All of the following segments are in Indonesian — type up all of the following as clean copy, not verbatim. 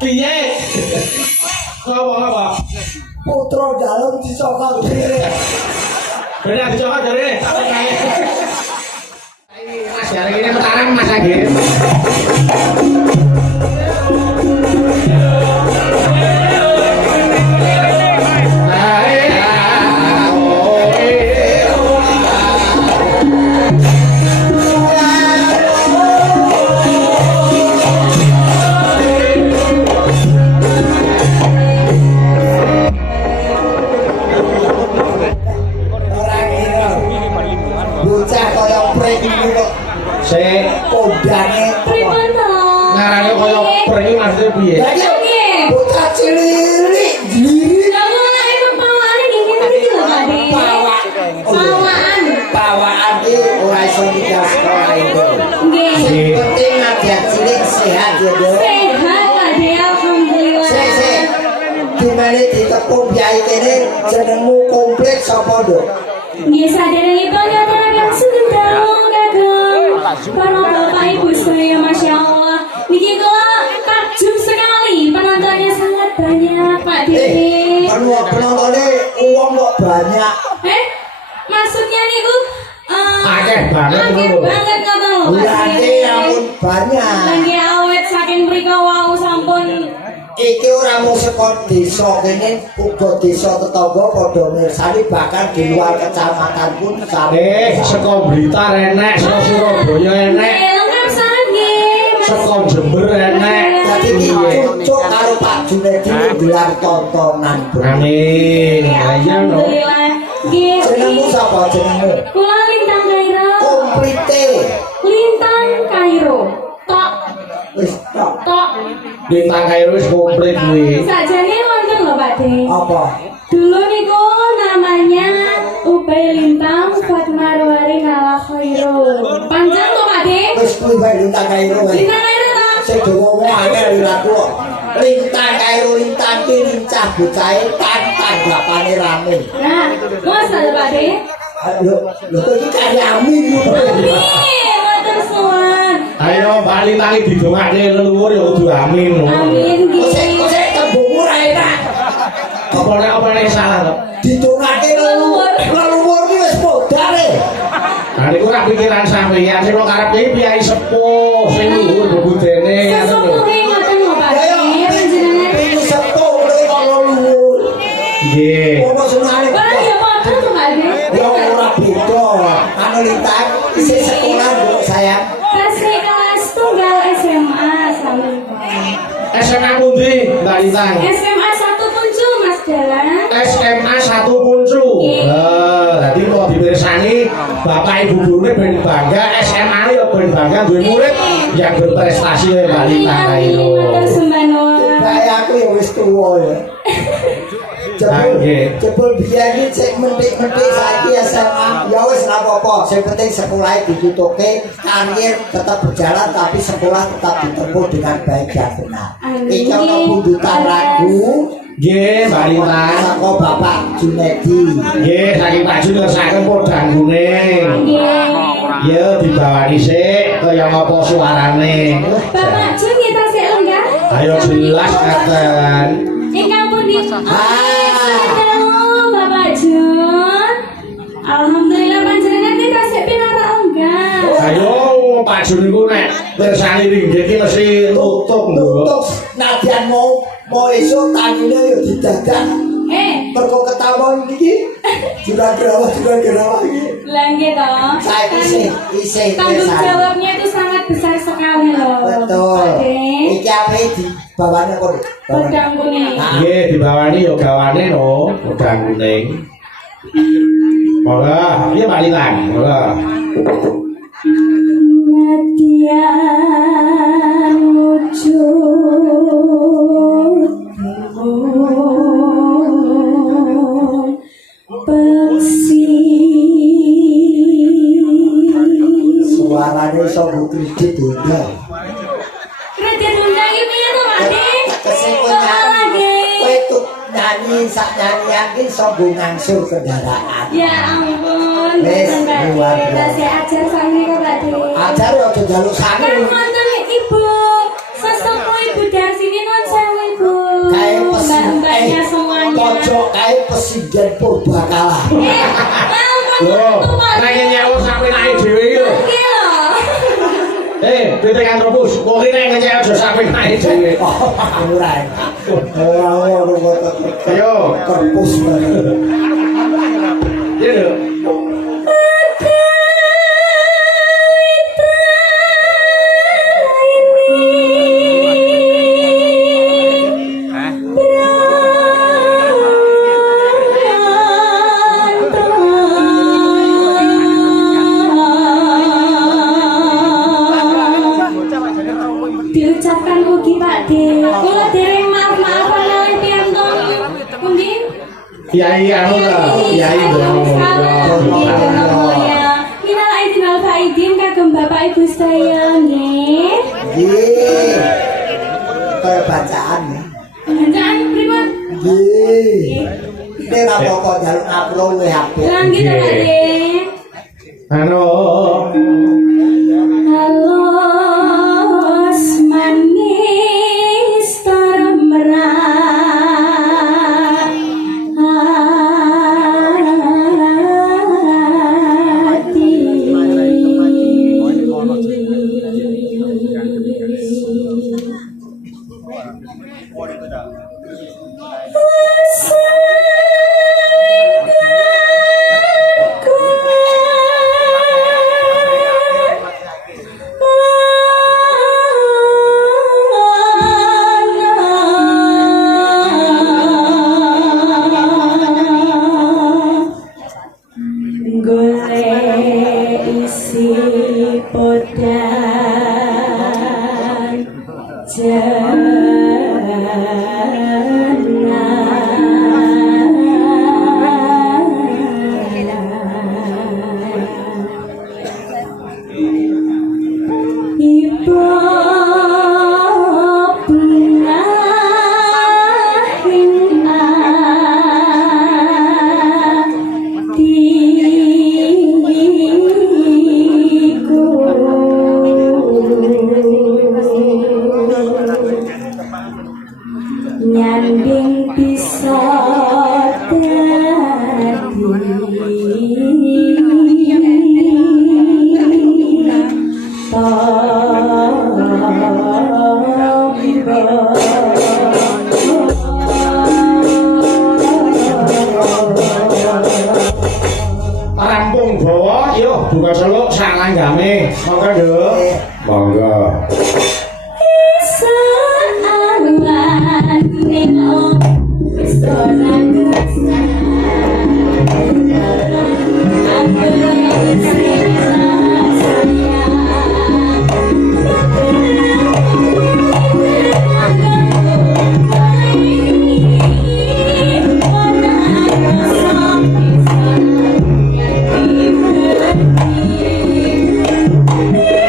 Piye? Apa? Putra dalem disokok dhewe. Bener dicokot jare. Mas jare ini metaran Mas nggih. Sik Kodane Pripun to? ngarane kaya pring maksudnya piye? Nggih. bocah cilik diri Lah kok anake pawakan iki ngene iki lho, Pak. Pawakan. pawaan iki ora iso tinggal sekolah itu. Nggih. Penting anak cilik sehat ya, Dok. Sehat, Pak. Alhamdulillah. Sik. Dimana ditepung biaya kene jenengmu komplit sapa, Dok? Nggih saderengipun nyataraken sugeng dalem Kakang. Para Bapak Ibu saya Masya Allah. Niki kula takjub sekali penontonnya sangat banyak Pak Dede. Penontonnya uang kok banyak. Maksudnya niku Akeh banget akeh lho. banget ngoten lho Pak Bulannya Dede. ampun banyak. Nggih awet saking mrika wau sampun Iki ora mung saka desa kene, uga desa tetangga padha mirsani bahkan di luar kecamatan pun sampe. Saka Blitar enek, saka Surabaya enek, lengkap sanggih. saka Jember enek. Dadi iki cocok karo Pak Junedi gelar tontonan. Amin. Lah iya no. Alhamdulillah. Nggih. Jenengmu sapa jenengmu? Kula Lintang Kairo. Komplite. Lintang Kairo. Tok. Wis tok. Tok. Bintang Kairo wis komplit kuwi. Sajane wonten lho Pak De. Apa? Dulu niku namanya Ubay Lintang Fatmarwari Nala Khairo. Panjang to Pak De? Wis kuwi bae Lintang Kairo wae. Lintang Kairo to? Sing ngomong angel liraku. Lintang Kairo lintang ki lincah bocahe tantang bapane rame. Nah, masa lho Pak De? Lho iki kaya amin ngono. Amin, matur suwun. Ayo bali tali didongake leluhur ya kudu amin. Amin nggih. Kok tembungmu ora enak. Apa nek salah to? Didongake leluhur ki wis modal e. Nah niku ora pikiran sampeyan sing kok karep iki piyai sepuh sing luhur bebudene ngono lho. Sesepuhe ngoten lho Pak De. Panjenengan. Iki sepuh lho kok leluhur. Nggih. Apa senane Ora kok. ya padha to Pak De. Ya ora beda. Anu lintang isih sekolah kok sayang. Tasik kelas tunggal SMA Assalamualaikum. SMA pundi Mbak Lintang? SMA 1 Puncu Mas Dalan. SMA 1 Puncu. Dadi kok dipirsani Bapak Ibu gurune ben bangga, SMA ne yo ben bangga duwe murid yang berprestasi kaya Mbak Lintang Kairo. Matur sembahno. Kayak aku ya wis tuwa ya. Jebul biyen iki cek mentik-mentik saiki SMA. Ya wis ora apa-apa, sing penting sekolah ditutuke, karier tetap berjalan tapi sekolah tetap ditempuh dengan baik dan benar. Iki ana pundutan lagu Nggih, Mbak Lintang. saka Bapak Junedi. Nggih, saking Pak Jun ngersaken podang kuning. Nggih. Ya dibawani sik kaya ngapa suarane. Bapak Jun kita sik lenggah. Ayo jelas katen. Ingkang pundi? Ah. Halo Bapak Jun. Alhamdulillah panjenengan kita sik pinara lenggah. Ayo Pak Jun niku nek mirsani ringgih iki mesti tutup lho. Tutup nadyan mau esuk tanine ya didadak. Perko ketahuan iki juragan iki. Lah nggih to. Saya isih Tanggung jawabnya itu sangat besar sekali loh. betul. Pak De. Iki ape di bawahnya kok? Pedang kuning. Nggih, dibawani yo gawane no, podang kuning. Ora, piye Pak Lintang? Ora. Nadian wujud Kerja tunda ini ya tuh Mati. Kowe tuh nyanyi sak nyanyian ki sombong ngangsur kendaraan. Ya ampun. Wes, luar biasa. Saya ajar sami kok Mati. Ajar yo aja njaluk sangu. Kan wonten Ibu. Sesepuh Ibu Darsini non sewu Ibu. Kae Mbak-mbaknya semuanya. pojok kae presiden Purbakala. Loh, nanya nyawa sampai naik dewe iki lho. Iki lho. Titik antropus, kok ini yang ngecek aja sampai naik dewe. Ora. Ora kok. Ayo. Kerpus banget. Iya lho. Diucapkan mugi Pak De. Kula dereng maaf-maafan oleh piyantun. Pundi? Kiai anu ta, Kiai Bono. Minal aidin wal faidin kagem Bapak Ibu sedaya nggih. Nggih. Kaya bacaan ya. Bacaan pripun? Nggih. Nek ra apa-apa njaluk ngapura luwih apik. Langgih to Pak De. Anu Halus manis termerah hati. Golek isi podan Ibu nyanding bisa rampung bawa, yo buka seluk salanggame. Monggo lho. Monggo.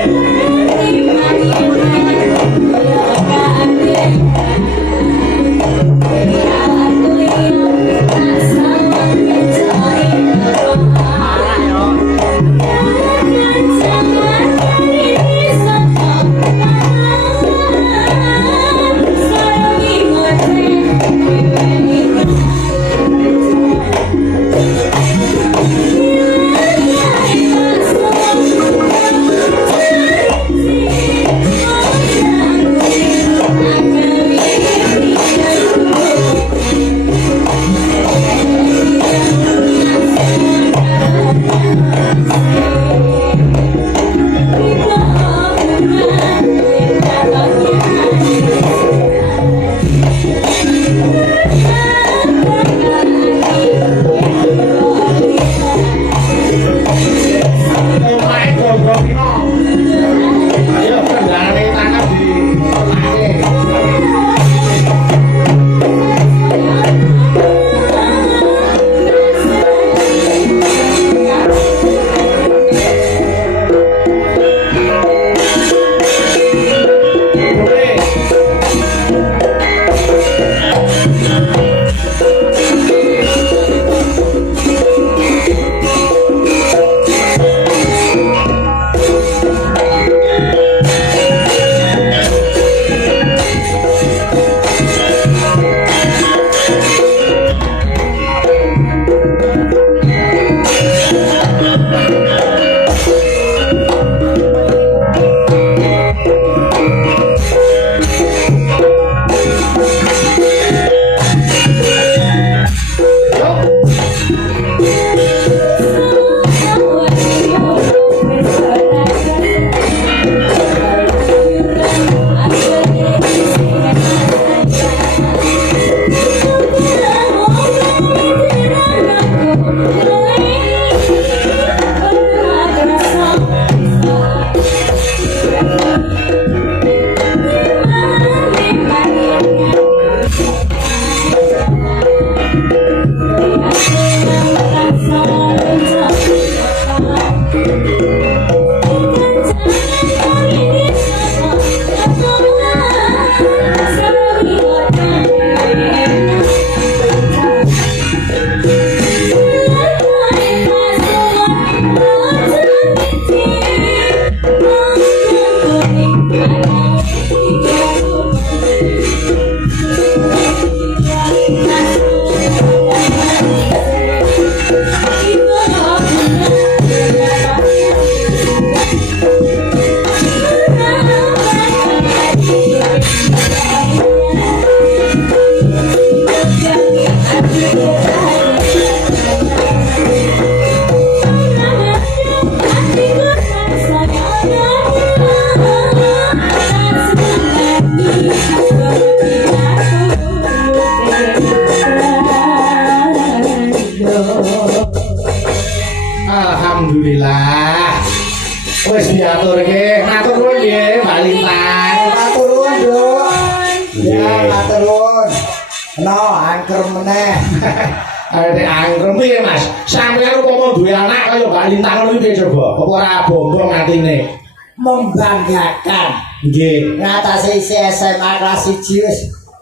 Thank you. diaturke. Matur nuwun nggih, Mbak Lintang. Matur nuwun, Nduk. Ya, Nggih. matur nuwun. No, angker meneh. Nek angker piye, Mas? Sampeyan upama duwe anak kaya Mbak Lintang ngono piye coba? Apa ora bombong atine? Membanggakan. Nggih. Ngatasi isi SMA kelas 1 wis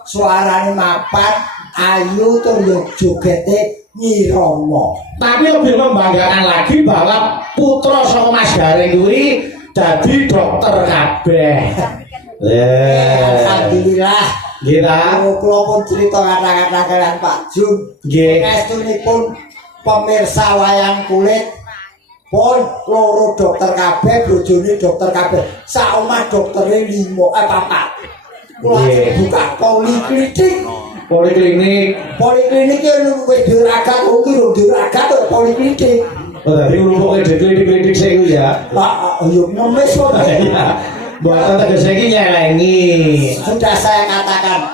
suarane mapan, ayu tur yo jogete nyirama. Tapi lebih membanggakan lagi bahwa putra saka Mas Garing kuwi dadi dokter kabeh. Alhamdulillah. Nggih ta? Kula pun cerita kata-kata kalian Pak Jun. Nggih. Estunipun pemirsa wayang kulit pun loro dokter kabeh, bojone dokter kabeh. Sak omah doktere 4. Kula Nggih. buka poliklinik. Poliklinik. Ki wis diragat, ki lho diragat kok poliklinik. Oh, dari ngrumpuk di klinik-klinik sing kuwi ya. Yo ngemis kok. Iya. Buat tegese iki nyelengi. Sudah saya katakan,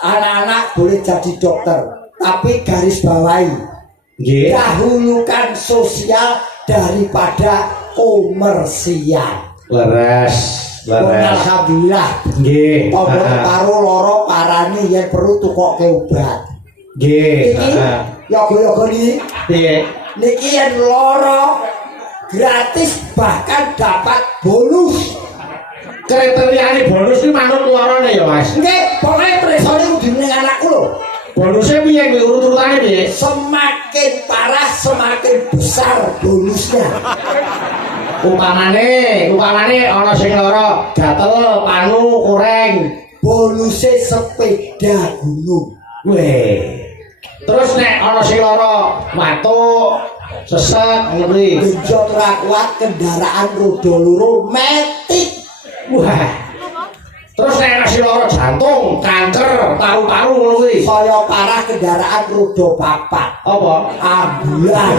anak-anak boleh jadi dokter, tapi garis bawahi. Nggih. Dahulukan sosial daripada komersial. Leres. Alhamdulillah. Nggih. Tombol karo loro parani yen perlu tukoke obat. Nggih. Iki yoga-yoga niki. Piye? Niki yen loro gratis bahkan dapat bonus. Kriteriane bonus iki manut lorone ya, Mas. Nggih, pokoke presone kudu ning anakku lho. Bonusnya piye kuwi urut-urutane piye? Semakin parah semakin besar bonusnya. Upamane ana sing lara gatel, panu, kureng. Bonusnya sepeda gunung. Weh. Terus nek ana sing lara watuk, sesek ngono kuwi. Genjot ora kuat kendaraan roda loro metik. Wah. Terus nek ana sing lara jantung, kanker, paru-paru ngono kuwi. Saya parah kendaraan roda papat. Apa? Ambulan.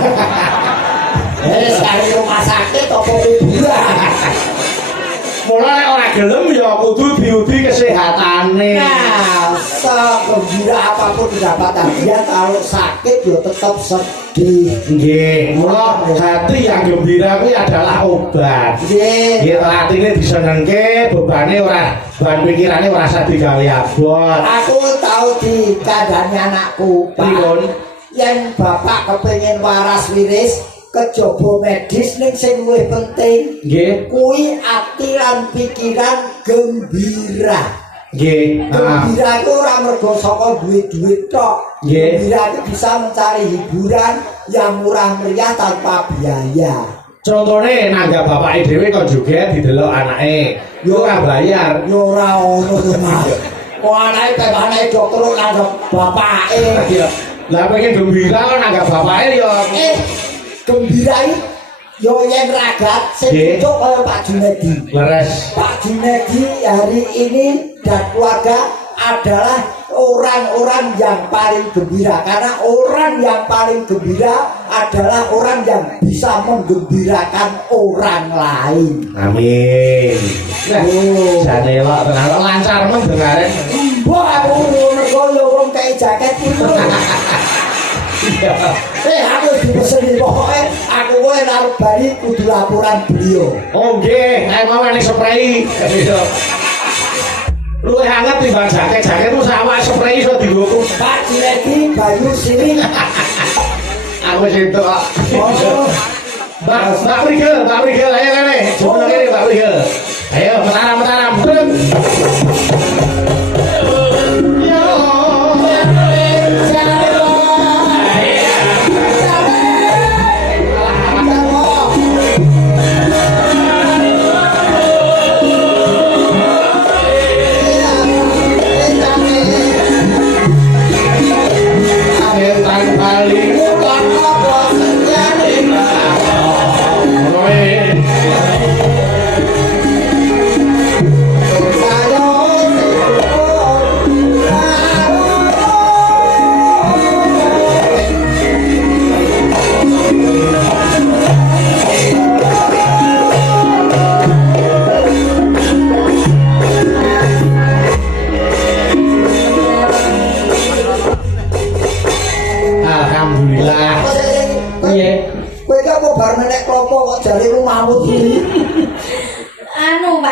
Sekali rumah sakit apa kuburan. Mulai ora gelem ya kudu diuji kesehatane. Nah, segembira apapun kedapatan dia kalau sakit ya tetap sedih. Nggih, mula hati yang gembira kuwi adalah obat. Nggih. Nggih, atine disenengke, bebane ora, beban pikirane ora usah digawe abot. Aku tahu di kandhane anakku, Pripun? Yen bapak kepengin waras wiris kejaba medis ning sing luwih penting Nggih. kuwi ati lan pikiran gembira. Nggih. Gembira itu ora mergo saka duit-duit tok. Nggih. Gembira itu bisa mencari hiburan yang murah meriah tanpa biaya. Contone nanggap bapake dhewe kok joget didelok anake. Yo ora bayar. Yo ora ono to, Mas. Kok anake bapake dokter kok nanggap bapake. Iya. Lah pengen gembira kok nanggap bapake yo. Gembira iki yo yen ragat sing Nggih. cocok kaya Pak Junedi. Leres. Pak Junedi hari ini dan keluarga adalah orang-orang yang paling gembira karena orang yang paling gembira adalah orang yang bisa menggembirakan orang lain. Amin. Oh. Jane elok tenan lancar men dengaren. Mbok aku mergo yo wong kei jaket iki. Iya. Aku dipeseni pokoke aku kowe naruh bali kudu laporan beliau. Oh nggih, kayak mau ning spray. Luwih hangat timbang jaket-jaket ku sawah spray iso digoku. Pak Junedi Bayu sini. Aku wis entuk kok. Oh. Mbak Prigel, ayo kene. Jono kene Mbak Prigel. Ayo mataram. Brem.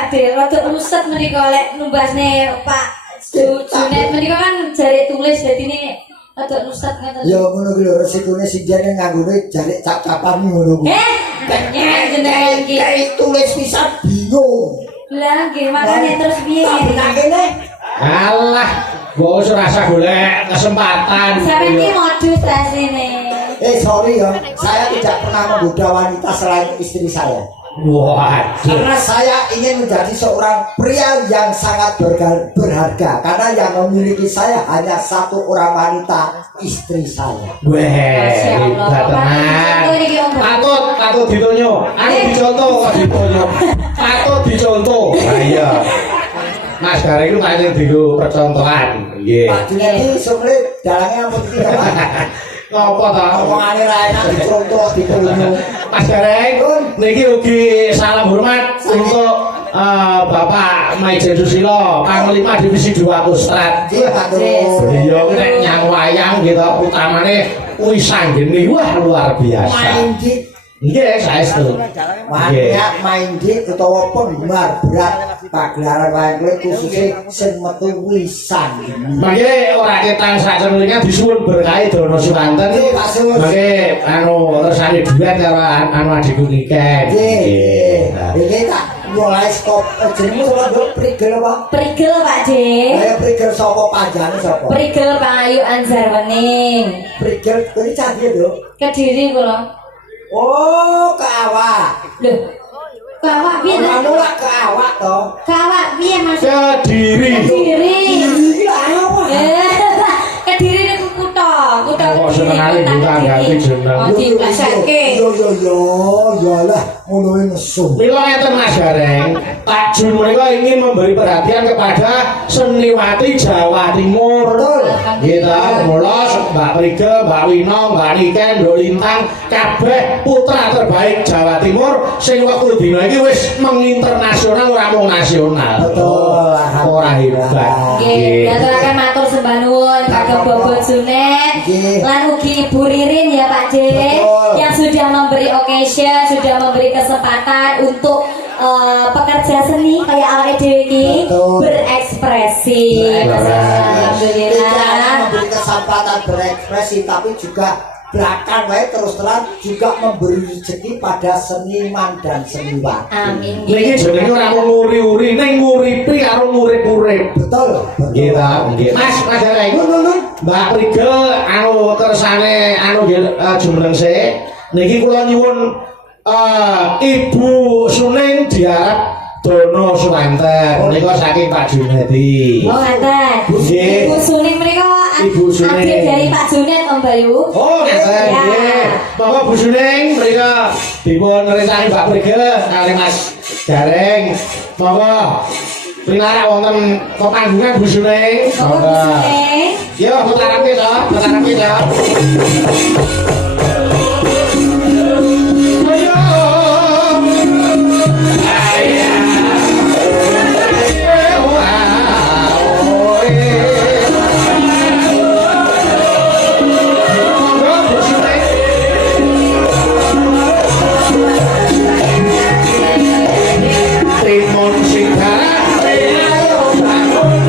Pak De, rada ruset menika lek numbasne Pak Junet menika kan jare tulis dadine rada ruset ngoten. Ya ngono ki lho resikone sinjane nganggone jare cap-capan ngono kuwi. Jenengan iki. Kayak tulis pisan bingung. Lah nggih makane terus piye Nah kene Alah, bos rasa golek kesempatan. sampeyan iki modus ta sini. sorry ya, saya tidak pernah menggoda wanita selain istri saya. Waduh. Karena saya ingin menjadi seorang pria yang sangat berharga. Karena yang memiliki saya hanya satu orang wanita, istri saya. Weh, hebat tenan. Patut ditonyo. Aku dicontoh kok ditonyo. Patut dicontoh. Lah iya. Mas Gareng itu paling digo percontohan. Nggih. Pak Junedi sulit dalangnya ampun iki ya, Pak. Ngopo to? Omongane ra enak dicontoh ditonyo. Mas Gareng, niki ugi salam hormat untuk Bapak Maijen Susilo, Panglima Divisi 2 Kostrat. Nggih, Pak Nur. Iya, nek nyang wayang gitu, utamane wisanggeni wah luar biasa. Main di Nggih, saestu. banyak main di utawa penggemar berat pagelaran wayang kulit khususnya sing metu wisan. Mangke ora ketang sakjroninge disuwun berkahi Dono Suwanten. Nggih, Pak Sus. Mangke tersane duet karo adikku Niken. Nggih. Iki tak mulai skop jenengmu sapa, Nduk? Prigel apa? Prigel Pak D. Ayo prigel sapa panjane sapa? Prigel Pangayu Anjarwening. Prigel kuwi cah dia, Nduk. Kediri kula. Oh, ke awak. Lho. Kawak piye? Ora nolak ke awak to. Kawak piye Mas? Kediri. Kediri. Iki awak. Kediri niku kutha Kok senengane buka ganti jeneng. Oh, diplasake. Yalah, ngono wae nesu. Mila ngeten Mas Gareng, Pak Jun menika ingin memberi perhatian kepada seniwati Jawa Timur. Betul. Gitu, mula Mbak Prige, Mbak Wino, Mbak Niken, Nduk Lintang, kabeh putra terbaik Jawa Timur sing wektu dina iki wis menginternasional ora mung nasional. Betul. Ora hebat. Nggih, ngaturaken matur sembah nuwun kagem Bobo Junet Nggih. lan ugi Ibu Ririn ya Pak D Betul. yang sudah memberi occasion, sudah memberi kesempatan untuk pekerja seni kayak awake dhewe iki Betul. berekspresi. Tidak Alhamdulillah. memberi kesempatan berekspresi tapi juga belakang wae terus terang juga memberi rezeki pada seniman dan seniwati. Amin. Niki jenenge ora mung nguri-uri, ning nguripi karo ngurip-urip. Betul. Nggih ta, nggih. Mas Gareng. Mbak Prige anu kersane anu jumeneng sik. Niki kula nyuwun Ibu Suning diarep Dono Suwanten. Menika saking Pak Junedi. Oh, ngaten. Nggih. Ibu Suning menika Ibu Suning. adik dari Pak Junet Om Bayu. Oh, ngaten Ya. nggih. Bapak Bu Suning menika dipun nresani Mbak Prige kali Mas Gareng. Monggo pinarak wonten pepanggungan Bu Suning. Monggo Bu Suning. Yo, putarake to, putarake to. Ayo. Timun singgaran ayo bangun.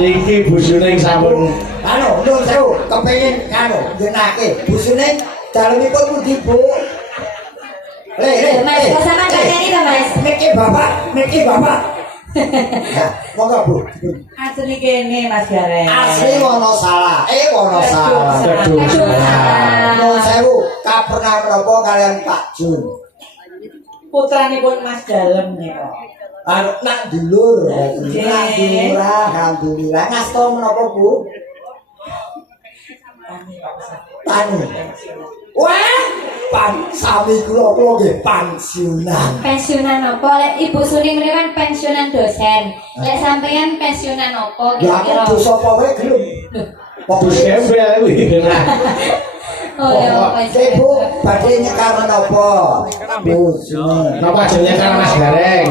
Niki Bu Suning sampun Anu, nun sewu, kepengin anu ngenake. Bu Suning dalemipun pundi, Bu? Mas, kok sama kalian itu Mas? Niki bapak. Ya, monggo Bu. Asli kene Mas Gareng. Asli Wonosala. Wonosala. Kedung salah. Nuwun sewu, kaperna menapa kalian Pak Jun? Putranipun Mas Dalem nika. Nak dulur. Alhamdulillah. Ngasta menapa Bu? Tani. Wah, sami kula nggih pensiunan. Pensiunan apa? Lek Ibu Suni menika kan pensiunan dosen. Lek sampean pensiunan apa Ya kira-kira? aku dosa apa wae gelem. Terus gembel kuwi. Oh ya, Ibu badhe nyekar menapa? Bu, Napa jenenge karo Mas Gareng?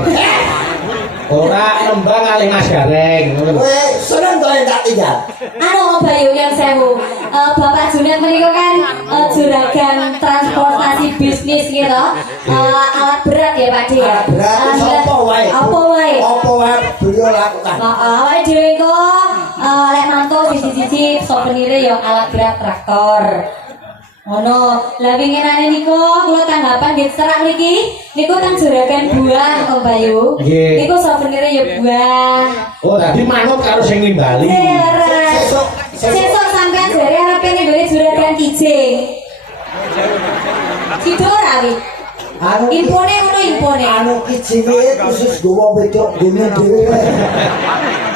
Ora nembang kali Mas Gareng. kowe seneng to tak tinggal. Anu Bayu yang sewu, Bapak Junet menika kan juragan transportasi bisnis gitu, alat berat ya Pak De ya. Berarti apa wae? Apa wae? Apa wae beliau lakukan? Awake dhewe kok lek mantau siji-siji souvenir ya alat berat traktor. Ngono, lah winginane niku kula tanggapan nggih serak niki. Niku tang juragan buah Om Bayu. Nggih. Niku souvenir ya buah. Oh, tadi manut karo sing nimbali. Sesuk sampean jare arepe nembeli juragan kijing. Sido ora wi? Anu Impone ngono impone. anu kijinge khusus gowo wedok dene dhewe.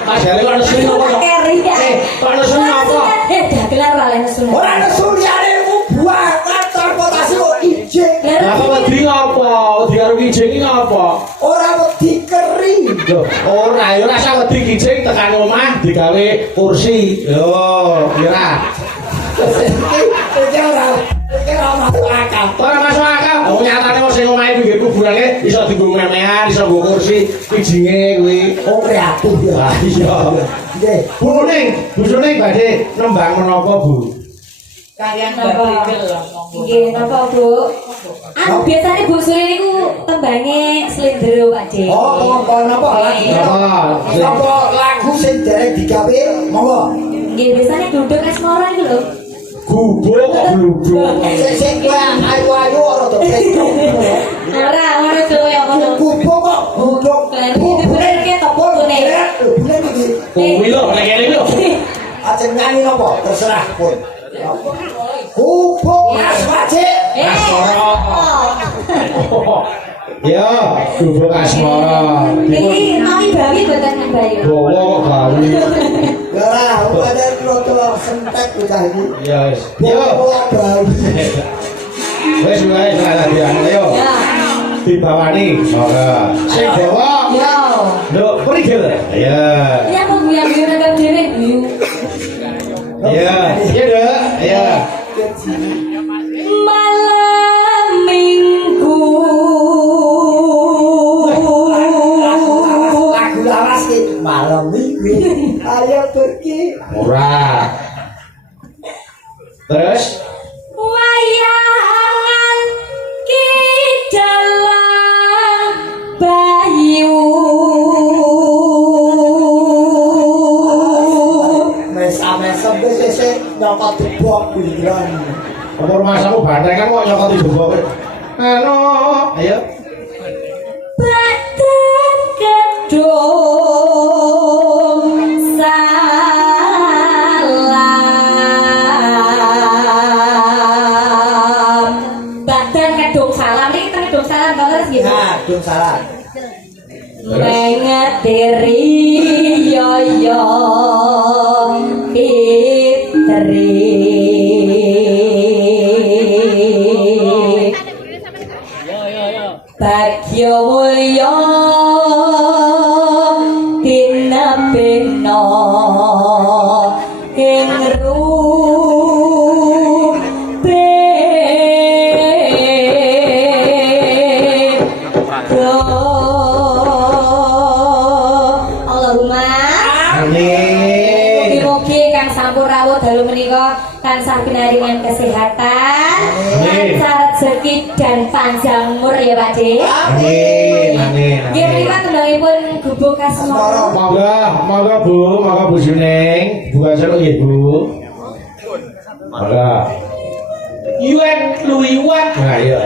Mas Gareng kok nesu apa kok? Keri ya. Kok nesu apa? Dagelan ora le nesu. Ora nesu liyane buah transportasi kok kijing. Lah kok wedi ngopo? Wedi karo kijing iki ngopo? Ora wedi keri. Loh, ora ya ora usah wedi kijing tekan omah digawe kursi. Yo, kira. Iki ora masuk akal. Ora masuk akal. Oh nyatane wong sing omahe pinggir kuburane iso dienggo memehan, iso nggo kursi kijinge kuwi. Oh kreatif ya. Lah iya. Nggih. Bu Suning badhe nembang menapa, Bu? Kalian Napa? berpikir lho monggo. Nggih, napa Bu? Biasane Bu Suri niku tembange slendro Pak De. Oh, napa lagi? Napa lagu sing derek digawe? Monggo. Nggih, biasane duduk asmara niku lho. Gubuk kok bluduk. Sing kowe ayu-ayu ora to. Ora, ora kowe ya ngono. Kubuk kok bluduk. Bulan ki topo ne. Bulan iki. Kuwi lho nek kene lho. Ajeng nyanyi napa? Terserah pun. Kubuk asmaje. Ya, gubuk asmara. Iki mami bawi boten Kang Bayu. Gowo kok gawe. Lah, ada kloto sentek bocah iki. Ya wis. Yo. Bau. Wis wae salah diang yo. Ya. Dibawani. Monggo. Sing dewa. Yo. Nduk prigel. Ya. Ya apa guyu-guyu nang dhewe guyu. Ya. Ya, Dek. Ya. Malam Minggu. Lagu lawas iki malam minggu. Ayo pergi. Ora. Terus Wayangan kidalang Bayu. Mesam-mesem wis sesuk nyokot debok pikiran. apa rumasamu bantek kan kok nyokoti jebok. Anu, ayo. Badan gedung salam. Badan gedung salam ini kita gedung salam banget gitu. Nah, dung salah. Mengetiri yo yo itri. Bagyo mulya tinapena ing rupe Allahumma Amin. mugi-mugi kang sampun rawuh dalu menika tansah pinaringan kesehatan, lancar rezeki dan panjang umur ya Pak De. Amin. Amin. Nggih menika tembangipun gubuk kasmara. Monggo Bu Suning. Bukan seru nggih Bu. Monggo. Yuan luiwan. Nah, iya.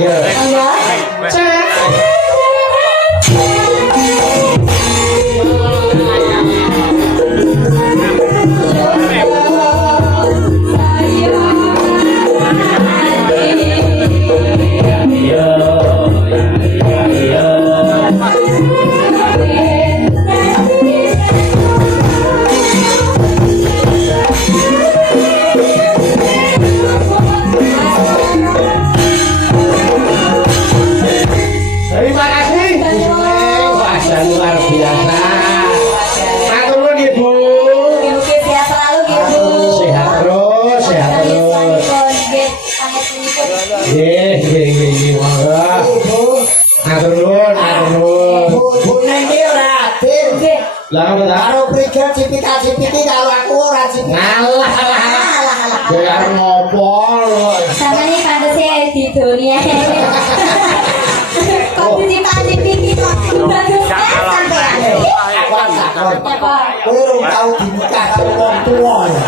Ya. Cek. Terima kasih. Wah, luar biasa. Matur nuwun nggih, Bu. Oke, sehat selalu gitu. Sehat terus, sehat terus. Nggih, monggo. Matur nuwun, matur nuwun. Bu neng iki ora adil. Lah apa ta? Karo priger cipika-cipiki kalau aku ora cipika. Ngalah. Biar ngopo lho. Sama nih pantasnya di dunia. Kok dicipta-cipiki kok bagus kan sampean. Aku takon. Kowe ora tau dinikah karo wong tuwa ya.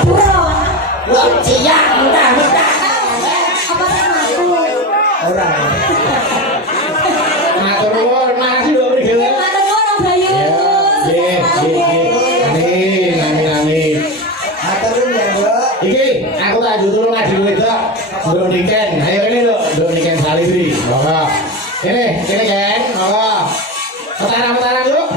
Wong ciyak nikah. Apa sama aku? Ora. Matur nuwun, makasih lho Prigel. Matur nuwun Om Bayu. Amin. Matur nuwun ya, Bu. Iki aku tak jutulung ngaji wedok. Nduk niken. Ayo ini lho, nduk niken Salibri. Monggo. Ini Ken. Monggo. Petara yuk.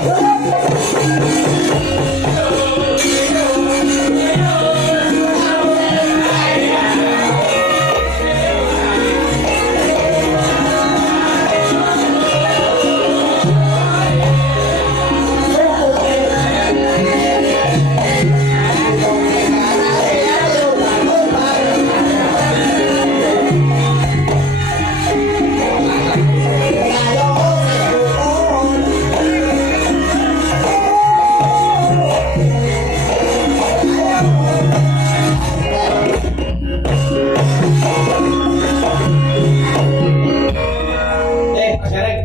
Mas Gareng.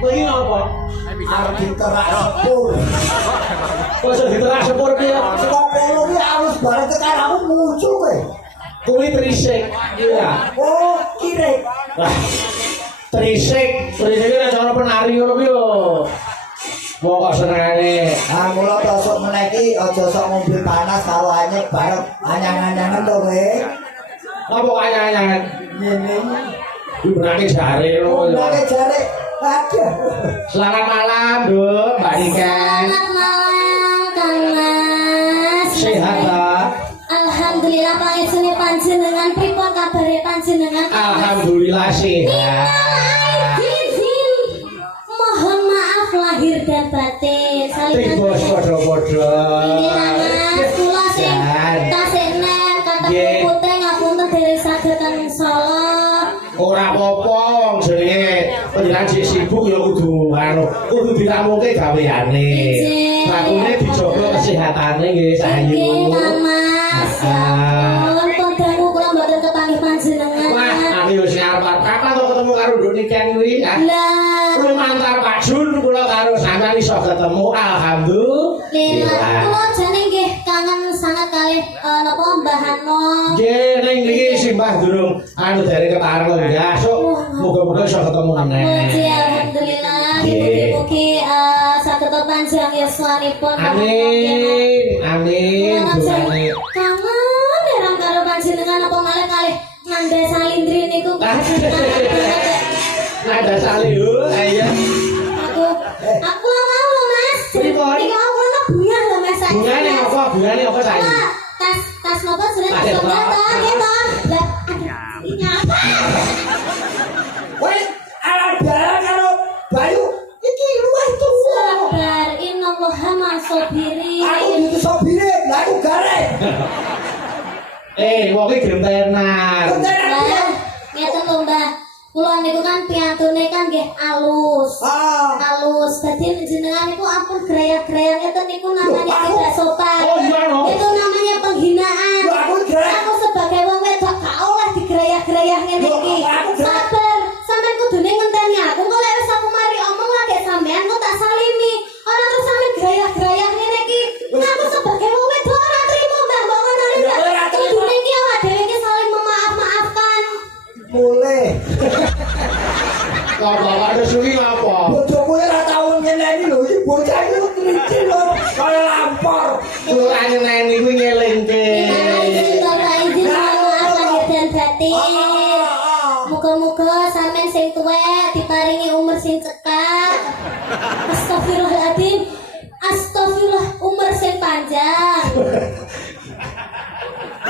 Kowe iki ngopo? Arep diterak sepur. Kok iso diterak sepur piye? Saka kono ki awis bareng tekan aku muncul kowe. Kuwi trisik. Iya. Oh, kirek. Wah. Trisik ora cara penari ngono ki lho. Wong kok senengane. Ah, mula tosok meneh iki aja sok ngombe panas karo anyek bareng anyang-anyangan to kowe. Apa anyang-anyangan? Ngene. Ibrahim jare Oh, lho. pakai jare. Aduh. Selamat malam, Bu, Mbak Niken. Selamat malam Kang Mas. Sehat, Pak? Alhamdulillah panjenengan panjenengan pripun kabare panjenengan? Alhamdulillah sehat. Izin. Mohon maaf lahir dan batin. Saling Bos podo-podo. Nggih Kang Mas, kula sing tasik nen kata putih ngapunten dereng saged ten Solo. Ora apa-apa, jenenge panjenengan sik sibuk ya kudu diramuke gaweane. Bakune dijogo kesehatane nggih sayu. Nggih Kang Mas. Ya ampun, pun dangu kula mboten kepanggih panjenengan. Wah, aku yo sing arep kapan kok ketemu karo Nduk Niken kuwi ya. Lah, Lumantar Pak Jun kula karo sampean iso ketemu alhamdulillah. kula jane nggih kangen sangat kalih napa Mbah Hano. Nggih, ning niki simbah durung dari ketareng lho ya. Sok muga-muga iso ketemu meneh. Mugi alhamdulillah mugi-mugi saged panjang yuswanipun. Amin. Duane. Kangen dereng karo panjenengan apa malih kalih ngandha salindri niku. Nada salihu, ayo. Aku mau lho Mas. Pripun? Iki aku ana bunga lho Mas. Bungane apa? Bungane apa saiki? Tas napa jenenge tas kota gitu. Lah ini apa? Kowe arep bareng karo Bayu. Iki luwih tuwa. Sabar innallaha ma'as-sabirin. Aku itu sopire, lah aku garek. Wong iki gelem tenan. Lah, ngeten lho Mbah. Kula niku kan piantune kan nggih alus. Alus. Dadi jenengan niku ampun graya-graya ngeten niku namanya tidak sopan. Oh iya no. Itu namanya penghinaan. Lho, aku graya. Aku sebagai wong wedok gak oleh digrayah-grayah ngene iki. Lho, aku graya. Sabar, sampean kudune ngenteni aku. Kok lek wis aku mari omong lagi sampean kok tak salimi. Ora terus sampean grayah-grayah ngene iki. Aku sebagai wong wedok ora trimo Mbah kok ngono Lho, ora lho. trimo. Kudune iki awak dhewe iki saling memaaf-maafkan. Boleh. Kok nesu ki apa? Bojoku ora tau nyeneni lho iki bocah iki trici lho kaya lampor. Ora nyeneni kuwi ngelingke. Muga-muga sampean sing tuwek diparingi umur sing cekak. Astagfirullahaladzim. Astagfirullah, umur sing panjang.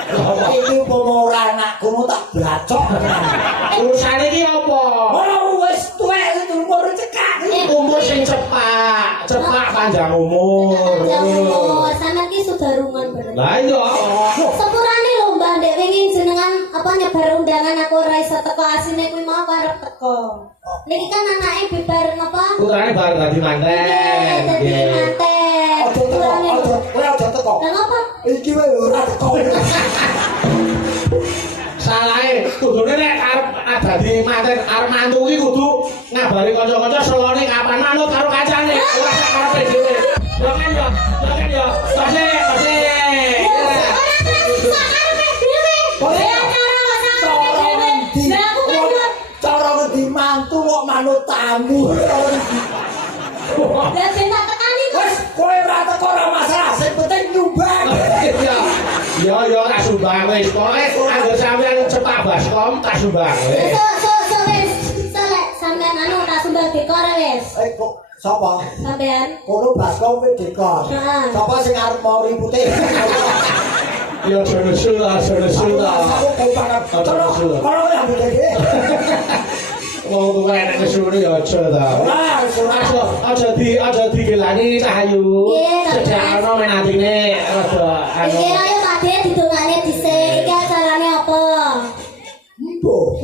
Iki umpama ora anakku tak bracok. Urusane iki apa? Ora wis tuwek umur cekak. Umur sing cepak panjang umur. Panjang umur, sampean ki sudarungan bener. Lah iya. Sepurane lho Mbak Dek wingi jenengan apa nyebar undangan aku ora iso teko asine kuwi mau arep teko. Niki kan anake bibar apa? Putrane bareng dadi manten. Dadi Nggih. manten. Aja teko, aja teko. Lah ngapa? Iki wae ora teko. Salahe kudune nek arep dadi manten arep mantu ki kudu ngabari kanca-kanca selone kapan manut karo kancane. Ora sak karepe dhewe. Ya kan ya. Cara ngendi mantu kok manut tamu. Lah ben tak tekani kok. Wes kowe ora teko ora masalah, sing penting nyumbang. Ya tak sumbang wis. Pokoke anggere sampean cepak baskom tak sumbang wis. So wis. Selek sampean anu tak sumbang dekor wis. Kok sapa? Sampean. Kono baskom pe dekor. Heeh. Sapa sing arep mau ribute? Ya nesu lah. Aku kompak. Kalau yang gede. Wong tuwa nek nesune ya aja ta. Aja digelani Cahayu. Sedekno men atine rada anu. Iki ayo Pak Dek didongane dhisik. Iki acarane apa? Mbo.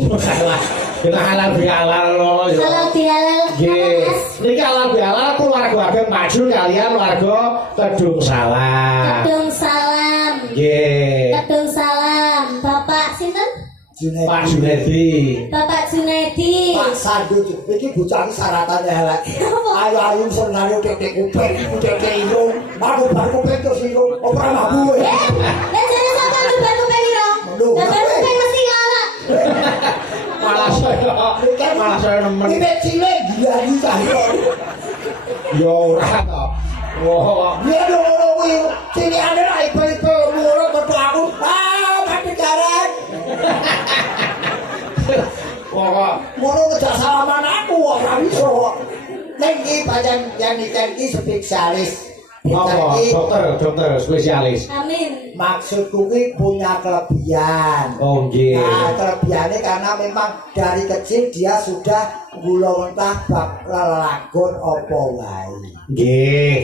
Kita halal bihalal loh ya. Halal bihalal. Nggih. Niki halal bihalal keluarga Ageng Maju kalian warga Kedung Salam. Kedung Salam. Nggih. Kedung Salam. Bapak sinten? Pak Junedi. Bapak Junedi. Pak Sandu iki bocah iki syaratane elek. Ayu-ayu senane tek kuping, tek irung, baru kuping terus irung, ora mampu. Lah jane sapa nyebar kuping ira? Nyebar kuping mesti kalah. Malah saya nemen. Iki nek cilik gila iki cahyo. Ya ora to. Wah, Ya ngono kuwi cilikane ra ipo-ipo ngono kok aku. Mati garek. wah. Ngono ngejak salaman aku ora iso. Ning iki pancen yang iki spesialis. Apa? Dokter spesialis. Amin. Maksudku ki punya kelebihan. Oh nggih. Nah, kelebihannya karena memang dari kecil dia sudah gulung-entah bab lelagon apa wae. Nggih.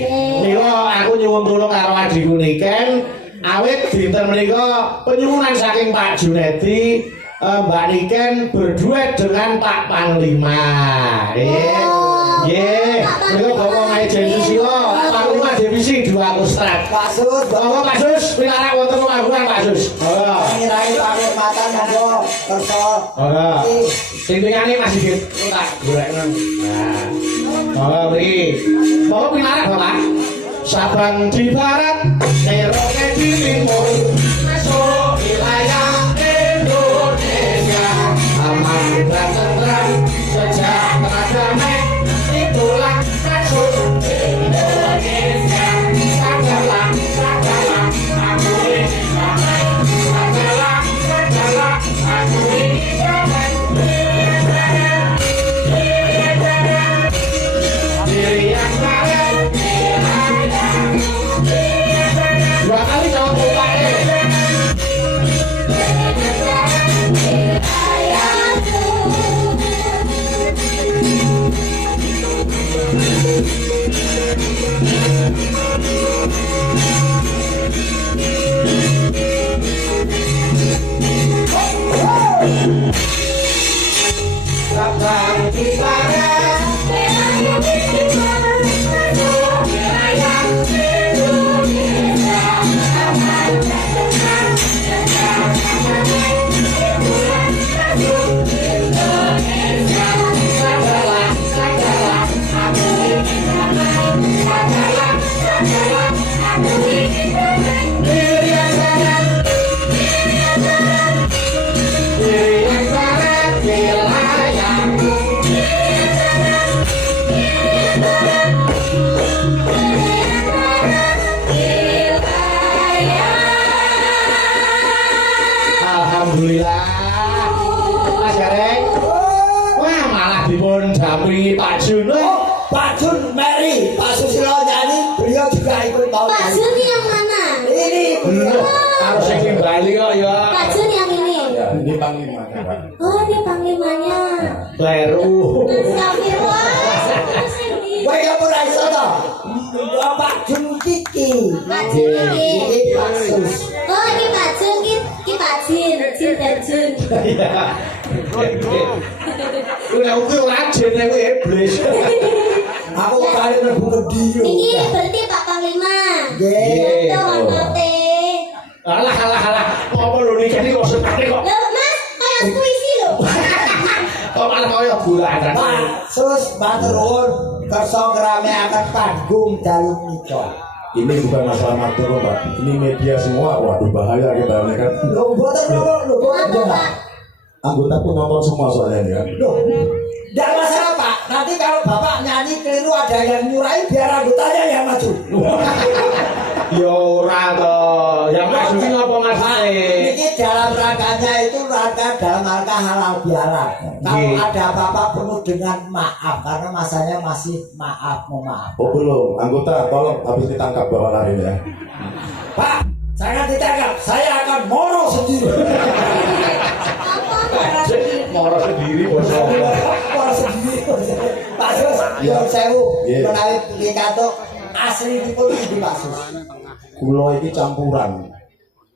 Mila aku nyuwun tulung karo adhiku niken awit dinten menika penyuwunan saking Pak Junedi Mbak Niken berduet dengan Pak Panglima. Nggih. Menika Bapak Majen Susilo, Panglima Divisi 2 Kustrat. Pak Sus, Bapak Pak Sus, pinarak wonten panggungan Pak Sus. ngirai panghormatan monggo kersa. Sing liyane Mas Sigit tak golekno. Nah. Mriki. Bapak pinarak Bapak. Sabang di barat, Merauke di timur, masuk wilayah Indonesia. Aman dan tentram, sejahtera damai, itulah maksud Indonesia. Sadarlah, aku ini damai. Sadarlah, aku ini damai. Diri yang kalian dua kali jawab bapaknya. Alhamdulillah. Mas Gareng. Wah, malah dipun dampingi Pak Jun. Pak Jun Mary, Pak Susilo nyanyi, beliau juga ikut tahu. Pak Jun yang mana? Ini Harus yang Bali kok ya. Pak Jun yang ini. Ya, ini panglima Pak. Oh, ini panglimanya. Kleru. Astagfirullah. Woi kamu raiso toh? Pak Jun Kiki. Pak Jun ini. Ini Pak Sus. Oh, ini Pak Jun, ini Pak Jin, Jin dan Jun. Iya. Udah ukur rajin ya iblis. Aku kali mlebu gede. Ini berarti Pak Panglima. Nggih. Betul, mantap. Alah. Apa lu nikah ini kok sepati kok? Loh, Mas, kayak puisi loh. Kok malah kaya bulanan. Pak Sus matur nuwun kersa ngerameaken panggung dalu menika. Ini bukan masalah matur Pak. Ini media semua. Waduh bahaya kita ini kan. Lho mboten lho Apa, Pak? Anggota pun nonton semua soalnya ini kan. Loh, tidak masalah Pak. Nanti kalau Bapak nyanyi keliru ada yang nyurai biar anggotanya yang maju. Ya ora toh. Yang maksudnya apa maksudnya? Ini dalam rangkanya itu rangka dalam rangka halal bihalal. Kalau Nggih. ada apa-apa penuh dengan maaf karena masanya masih maaf, mohon maaf. Oh belum. Anggota tolong habis ditangkap bawa lari ya. Pak, jangan ditangkap. Saya akan mono sendiri. Moro sendiri bos. Mono sendiri. Pak Sus, Iya. sewu Iya. menawi dikatuk asli dipun di Pak Sus. Kulo ini campuran.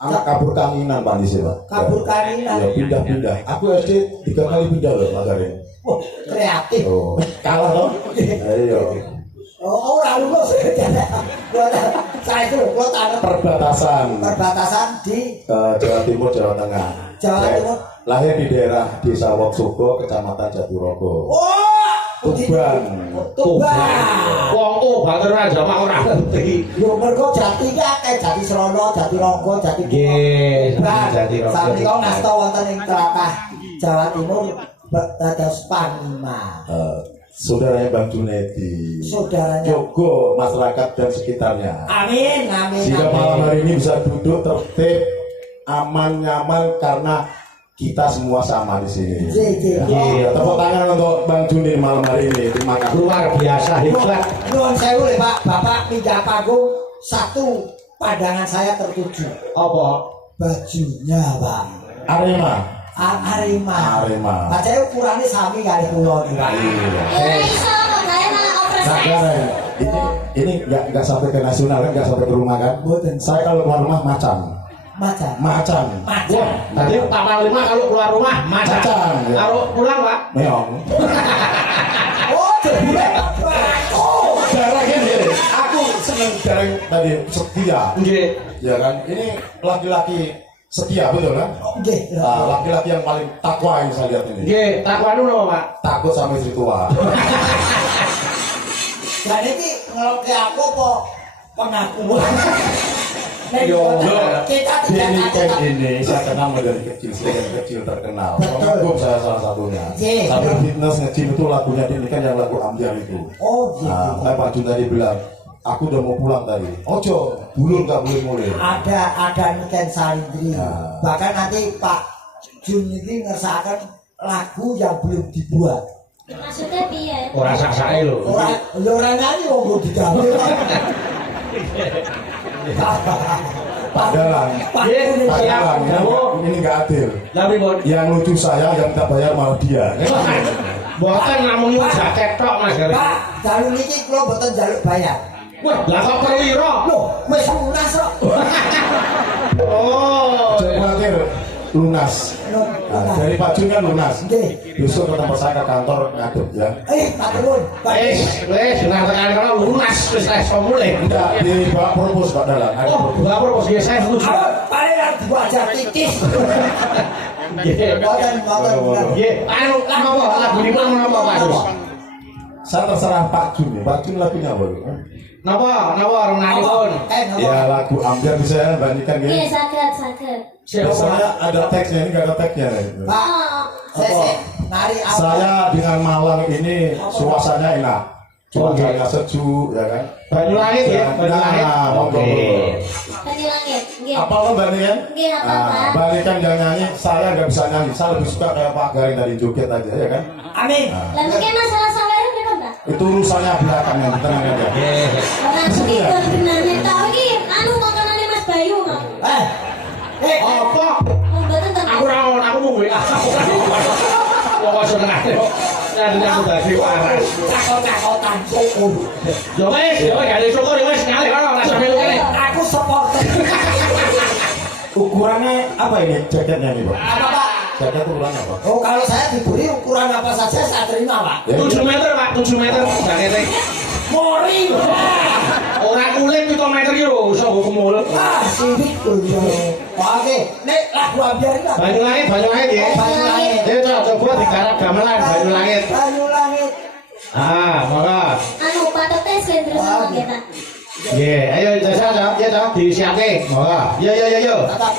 Anak kabur kanginan Pak Disi Pak. Kabur kanginan. Ya pindah-pindah. Aku SD 3 kali pindah loh Pak Garin. Wah, kreatif. Oh, kalah loh. Ayo. Oh, ora lulus. Saya itu lo tanam Perbatasan di Jawa Timur, Jawa Tengah. Jawa Saya Timur. lahir di daerah Desa Woksogo, Kecamatan Jatirogo. Wah, Tuban. Tuban. Wong Tuban ora jamak ora ngerti. Yo mergo jati ki akeh Jati Srono, Jati Rogo, Jati Nggih, Tuban. Jati Rogo. Sami kok ngasta wonten ing tlatah Jawa Timur dados Panglima. Saudaranya Bang Junedi. Saudaranya. Jogo masyarakat dan sekitarnya. Amin, amin. Jika amin. malam hari ini bisa duduk tertib, aman, nyaman karena kita semua sama di sini. Iya. Tepuk tangan untuk Bang Juni malam hari ini. Terima kasih. Luar biasa hebat. Nuwun sewu le Pak, Bapak pindah panggung satu pandangan saya tertuju. Apa? Bajunya Pak. Arema. Arema. Arema. Pak saya ukurannya sami kali kula iki. Ya, iso kok saya malah Nah, oversize. Karen, ini nggak sampai ke nasional kan, nggak sampai ke rumah kan? Mboten. Saya kalau keluar rumah macan. Macan. Tadi Pak Panglima kalau keluar rumah macan. Macan, ya. Kalau pulang Pak. Meong. Oh, jebule oh. Jarang ini. Aku seneng jarang tadi setia. Nggih. Ya kan? Ini laki-laki setia betul kan? Nggih. Nah, laki-laki yang paling takwa yang saya lihat ini. Nggih, takwa dulu Pak. Takut sama istri tua. Dan ini ngeloke aku apa pengakuan? Yo, Kita Ini tidak kan ada. ini saya kenal dari kecil, saya dari kecil terkenal. Betul. Pengagum saya salah satunya. Iya. Sambil fitness nge-gym itu lagunya ini kan yang lagu Ambiar itu. Oh, Nah, gitu. Pak Jun tadi bilang, aku udah mau pulang tadi. Ojo, bulur gak boleh mulai. Ada Niken Salindri. Ya. Bahkan nanti Pak Jun ini ngersakaken lagu yang belum dibuat. Maksudnya piye? Ora sak-sake lho. Orang nyanyi mau gue digawe. Padahal, Nggih, siap. ini nggak adil. Lah pripun? Yang lucu saya, yang minta bayar malah dia. Mboten namung jaket tok Mas Garing. Pak, dalu niki kula mboten njaluk bayar. Wah, lah kok perwira? Loh, wis lunas kok. Oh. Jangan khawatir, lunas. Nah, dari Pak Jun kan lunas. Nggih. Besok ketemu saya ke kantor ngadep ya. Pak Turun. Pak. Wis jeneng tekan kono lunas wis iso mulih. Enggak, dibawa propos Pak Dalan. Ada Oh, propos. lapor bos saya setuju. Paling yang diwajar titis. Nggih. Mboten. Nggih, anu napa lagu nipun napa Pak Dus? Saya terserah Pak Jun ya. Pak Jun lagunya apa? Napa renanipun? Ya lagu Ambiar bisa bandingkan Iya, ya. saged. Saya ada teksnya, ini nggak ada teksnya. Pak, Oh, saya nari apa? Saya dengan Malang ini suasananya enak. cuacanya sejuk ya kan. Banyulangit ya, Banyulangit. Nah, monggo. Tadi langit. Nggih. Apa lo Mbak Nian? Nggih, apa-apa. Mbak Nian kan yang nyanyi, saya nggak bisa nyanyi. Saya lebih suka kayak Pak Garing dari joget aja ya kan. Amin. Lah mungkin masalah sampeyan kenapa, Mbak? Itu urusannya belakang yang tenang aja. Ora iki benarnya tau iki anu tontonane Mas Bayu mau. Apa? Oh, mboten ten. Aku ora ono, aku mau WA. Wong kok seneng ae kok. Nyari aku dadi waras. Cakot-cakotan syukur. Yo wis, gak ada syukur ya wis ngalih ora rasa melu kene. Aku supporter. Ukurannya apa ini jaketnya nih Pak? Apa Pak? Jaket ukurannya apa? Oh, kalau saya diberi ukuran apa saja saya terima, Pak. 7 meter Pak, 7 meter jakete. Mori. Ora kulit 7 meter iki lho, iso nggo kemul. Ah, sidik kulo. Oke, nek lagu ambiar lah. Banyulangit ya. Banyulangit. Ayo coba digarap gamelan Banyulangit. Banyulangit. Ah, monggo. Anu patete sing terus nang kita. Nggih, ayo jasa ya toh disiapke. Monggo. Yo. Tetap.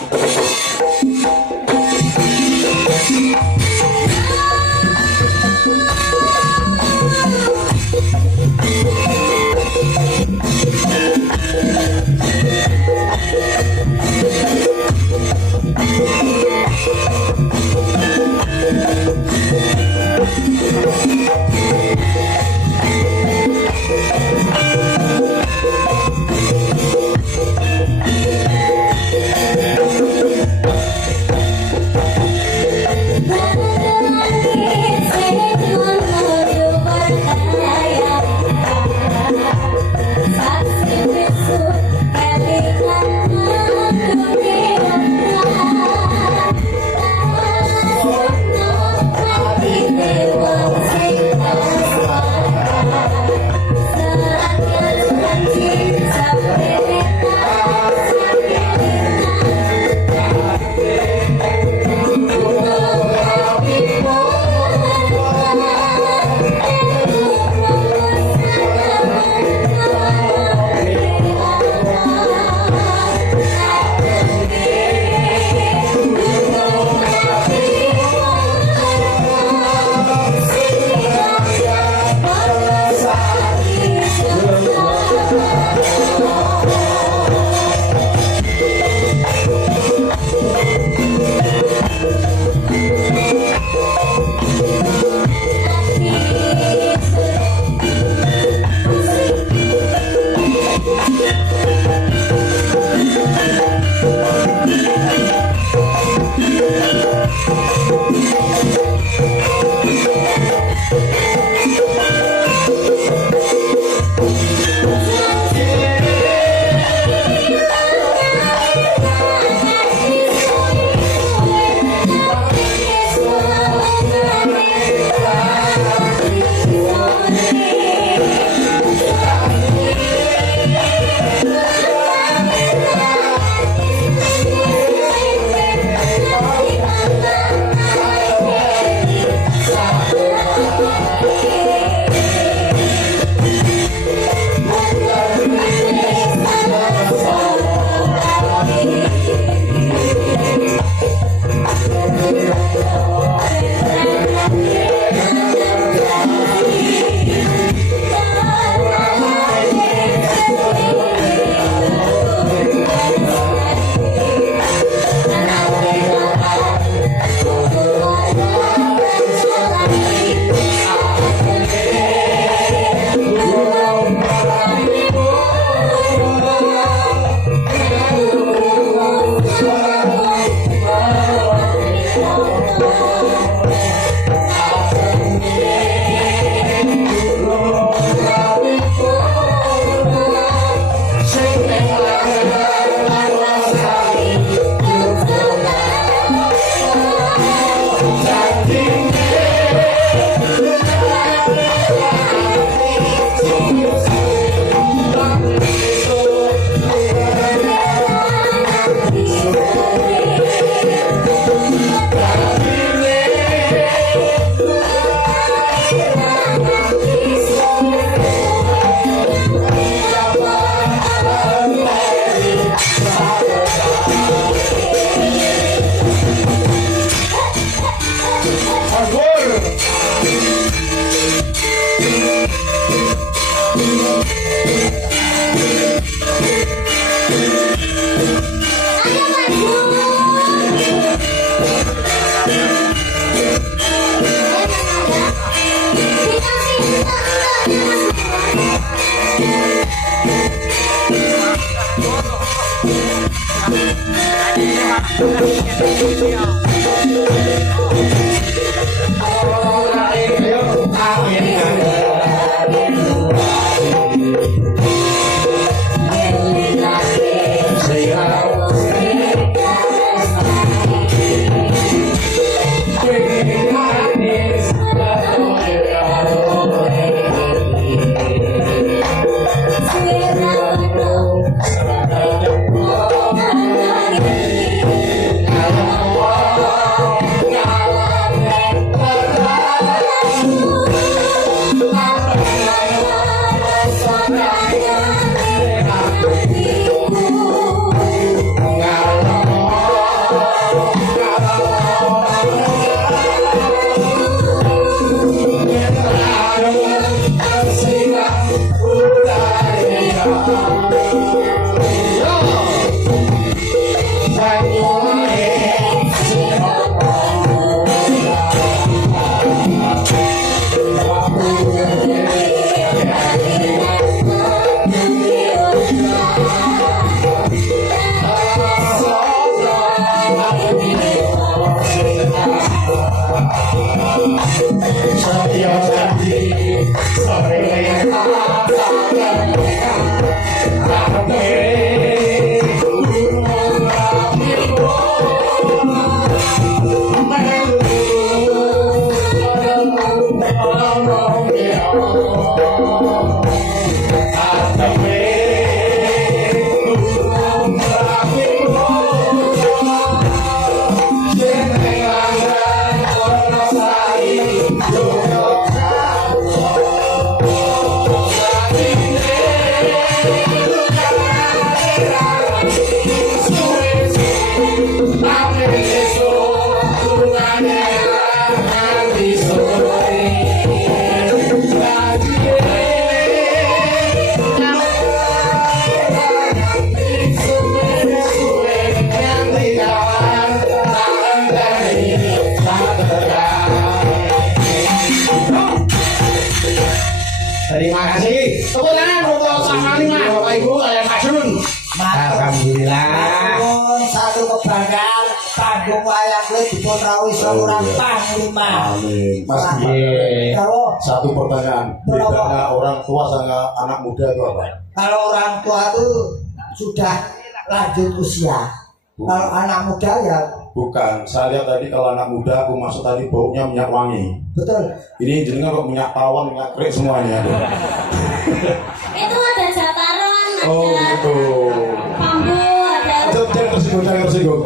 Terima kasih. Tepuk tangan untuk sama lima Bapak Ibu kalian Pak Jun. Alhamdulillah. Satu kebanggaan panggung wayang kulit dipun rawuh seorang panglima. Amin. Mas Iya. Kalau satu pertanyaan, bedanya orang tua sama anak muda itu apa? kalau orang tua itu sudah lanjut usia. Kalau anak muda ya Bukan, saya lihat tadi kalau anak muda aku masuk tadi baunya minyak wangi. betul. Ini jenengan kok minyak tawon, minyak krik semuanya. Itu ada jataron, Oh ada gitu. bambu, ada Jangan tersinggung, jangan tersinggung.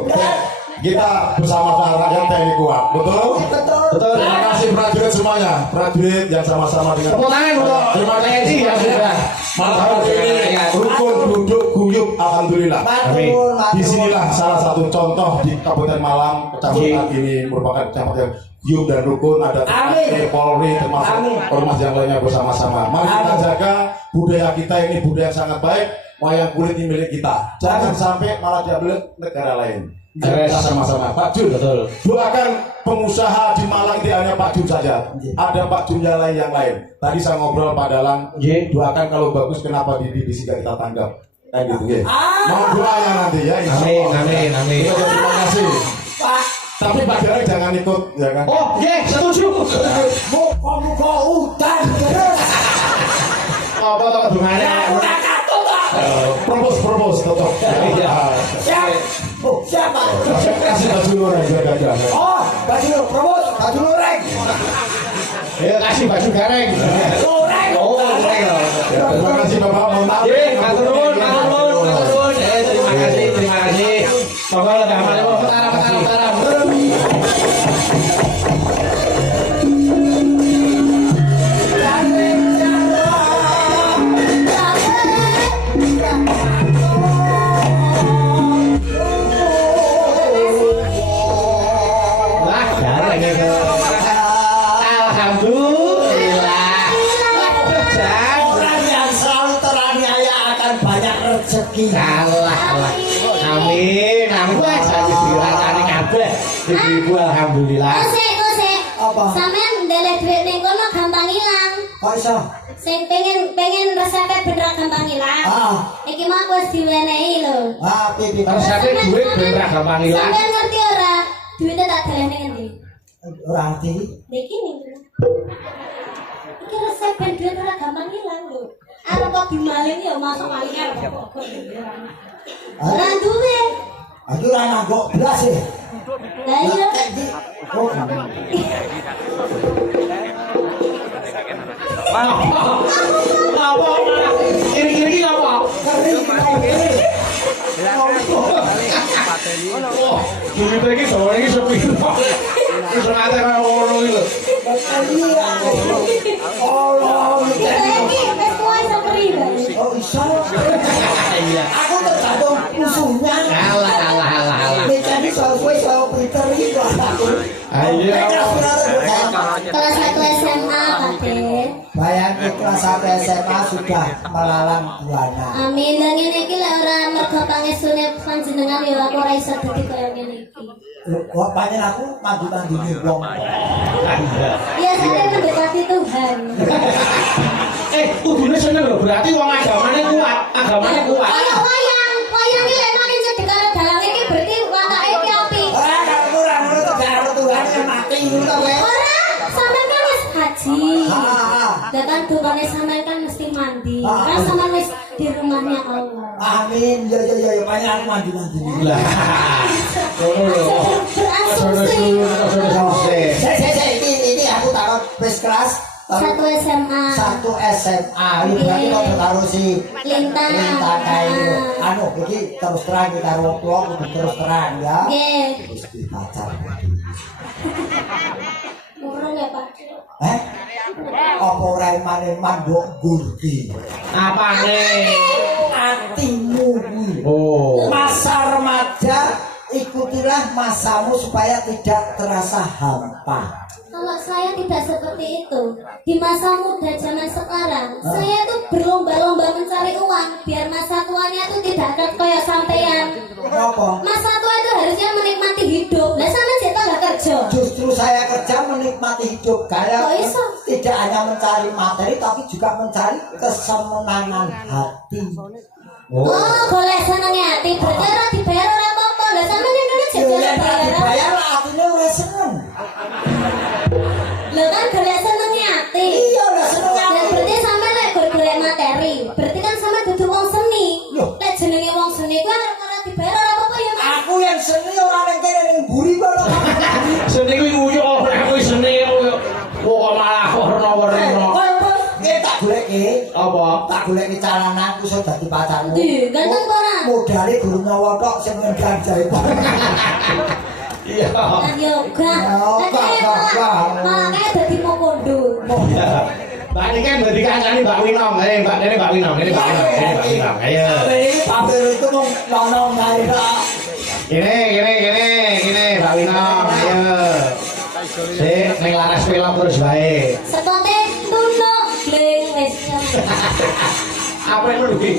Kita bersama rakyat TNI kuat, betul? Betul. Betul. Terima kasih prajurit semuanya, prajurit yang sama-sama dengan. Tepuk tangan untuk Terima kasih TNI yang sudah. Malam hari ini rukun duduk guyup, alhamdulillah. Amin. Disinilah salah satu contoh di Kabupaten Malang, kecamatan ini merupakan kecamatan yang guyup dan rukun. Ada TNI, Polri, termasuk ormas yang lainnya bersama-sama. Mari kita jaga budaya kita ini, budaya yang sangat baik. Wayang kulit ini milik kita. Jangan sampai malah diambil negara lain. Kita sama-sama. Pak Jun, Betul. doakan pengusaha di Malang tidak hanya Pak Jun saja, ada Pak Jun yang lain. Tadi saya ngobrol Pak Dalang, doakan kalau bagus kenapa di BBC kita tanggap, kayak gitu ya. Mohon doanya nanti ya. Insya Amin, Allah. amin, amin. Terima kasih. Pak, Tapi Pak Dalang jangan ikut, ya kan? Oh, setuju. muka udan terus. Apa toh hubungannya? Udah katut tak? Propose tetap. Iya. Siapa? Kasih baju orang jaga. Oh, baju probos, baju loreng. Ya kasih baju gareng. Loreng. Oh, gareng. Terima kasih Bapak. Mohon maaf. Matur nuwun. Terima kasih. Monggo lebih amal ibu. Petara. Lah, gareng itu. Alhamdulillah. Jam. Orang yang selalu teraniaya akan banyak rezeki. Kalah. Amin. Wah, jadi dirasani kabeh. Ibu alhamdulillah. Kose. Apa? Sampean ndelek duit ning kono gampang ilang. Kok iso? Sing pengen resepnya bener gampang ilang. Iki mah wis diwenehi lho. Pipi. Resepnya duit bener gampang ilang. Sampean ngerti ora? Ora ngerti. Niki nih. Iki resep ben duit ora gampang ilang lho. Arep kok dimaling ya masuk maling arep kok. Ora duwe. Aku ora nganggok blas e. Lah iya. Oh. Apa? Kiri-kiri apa? Oh, duit iki sama iki sepi. Wis ngate kaya ngono iki lho. Allah. Iki wis kuwi sepri bae. Oh iso. Iya. Aku tergantung musuhnya. Alah. Mecani soal kue soal Peter itu aku. Ayo. Kelas 1 SMA Kade. Bayangin kelas 1 SMA sudah melalang buana. Amin. Lah ngene iki lek ora mergo pangesune panjenengan ya aku ora iso dadi kaya ngene iki. Wah banyak aku mandi wong. Ya saya mendekati Tuhan. Kudune seneng lho, berarti wong agamane kuat. Kayak wayang iki lek makin cedhek karo dalang iki berarti watake iki apik. Ora kurang ngono tuh karo Tuhan yang mati ngono to kowe. Ora, sampean kan wis haji. Ah. Lah kan dukane sampean kan mesti mandi. Kan sampean wis di rumahnya Allah. Amin. Ya banyak aku mandi. Lah. Ngono lho. Berasumsi. Saya ini aku taruh base kelas 1 SMA. 1 SMA. Ini berarti kok taruh si Lintang. kayu. Anu, iki terus terang kita wong tua kudu terus terang ya. Nggih. Wis pacar. Murung ya, Pak. Apa ora emane mandok gurki. Apane? Atimu kuwi. Oh. Masa remaja ikutilah masamu supaya tidak terasa hampa. Kalau saya tidak seperti itu, di masa muda zaman sekarang, saya tuh berlomba-lomba mencari uang biar masa tuanya tuh tidak akan kayak sampean. Kenapa? Masa tua itu harusnya menikmati hidup. Lah sama cita nggak kerja. Justru saya kerja menikmati hidup karena Kok iso? tidak hanya mencari materi tapi juga mencari kesenangan hati. Oh, boleh senengnya hati. Berarti orang dibayar orang apa? Lah sama yang kena Ya jajan yang bayaran. dibayar artinya ora seneng. Lah kan boleh senengnya hati. Iya ora seneng Lah aku. berarti sama lek golek materi. Berarti kan sama dudu wong seni. Loh. Lek jenenge wong seni ku arep ora dibayar ora apa-apa ya, Mas. Aku yang seni ora ning kene ning buri kok. Seni kuwi nguyuk ora kuwi seni kok malah warna-warna. Tak goleki. Apa? Tak goleki calanaku iso dadi pacarmu. Ndi, ganteng kok ora? Modale guru nyawa tok sing ngendang jahitan. Iya. Lah yo gak. Malah kayak dadi mokondo. Mbak ini kan berarti kancane Mbak Winong. Mbak Winong. Ayo. Tapi itu mau nonong ae tok. Gini Mbak Winong. Ayo. Sik ning laras film terus bae. Sekote tuno gleng wis. Apa itu iki?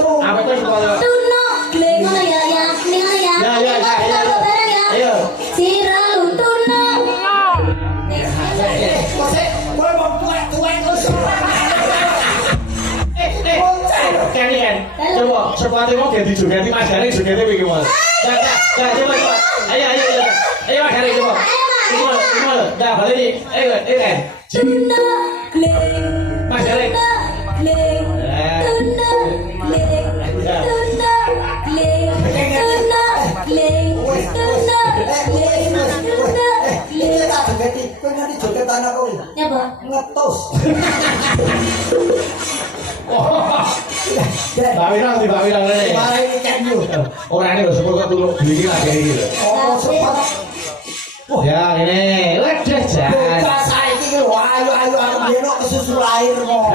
Apa itu sekolah? Tuno gleng ngono ya ya. Ning ya. Ya. Ayo. Siralu tuno. Kowe wong tuwek-tuwek terus. Kan. Coba sepatu mau ganti juga Mas Garing juga itu bikin Mas. Coba. Ayo. Ayo Mas Garing coba. Coba. Dah balik nih. Ayo kan. Tuno gleng. Mas Garing. Gleng. Tuno gleng. Tuno gleng. Tuno gleng. Tuno gleng. Ini tak jogeti, kowe ngerti joget anak kowe? Apa? Ngetus. Mbak Winong ini. Mari iki kan yo. Orang ini sepuluh kok tulung beli lagi gitu. Oh, sempat. Ya ini, waduh jangan. Bocah saiki ki ayo aku benok kesusu lahir kok.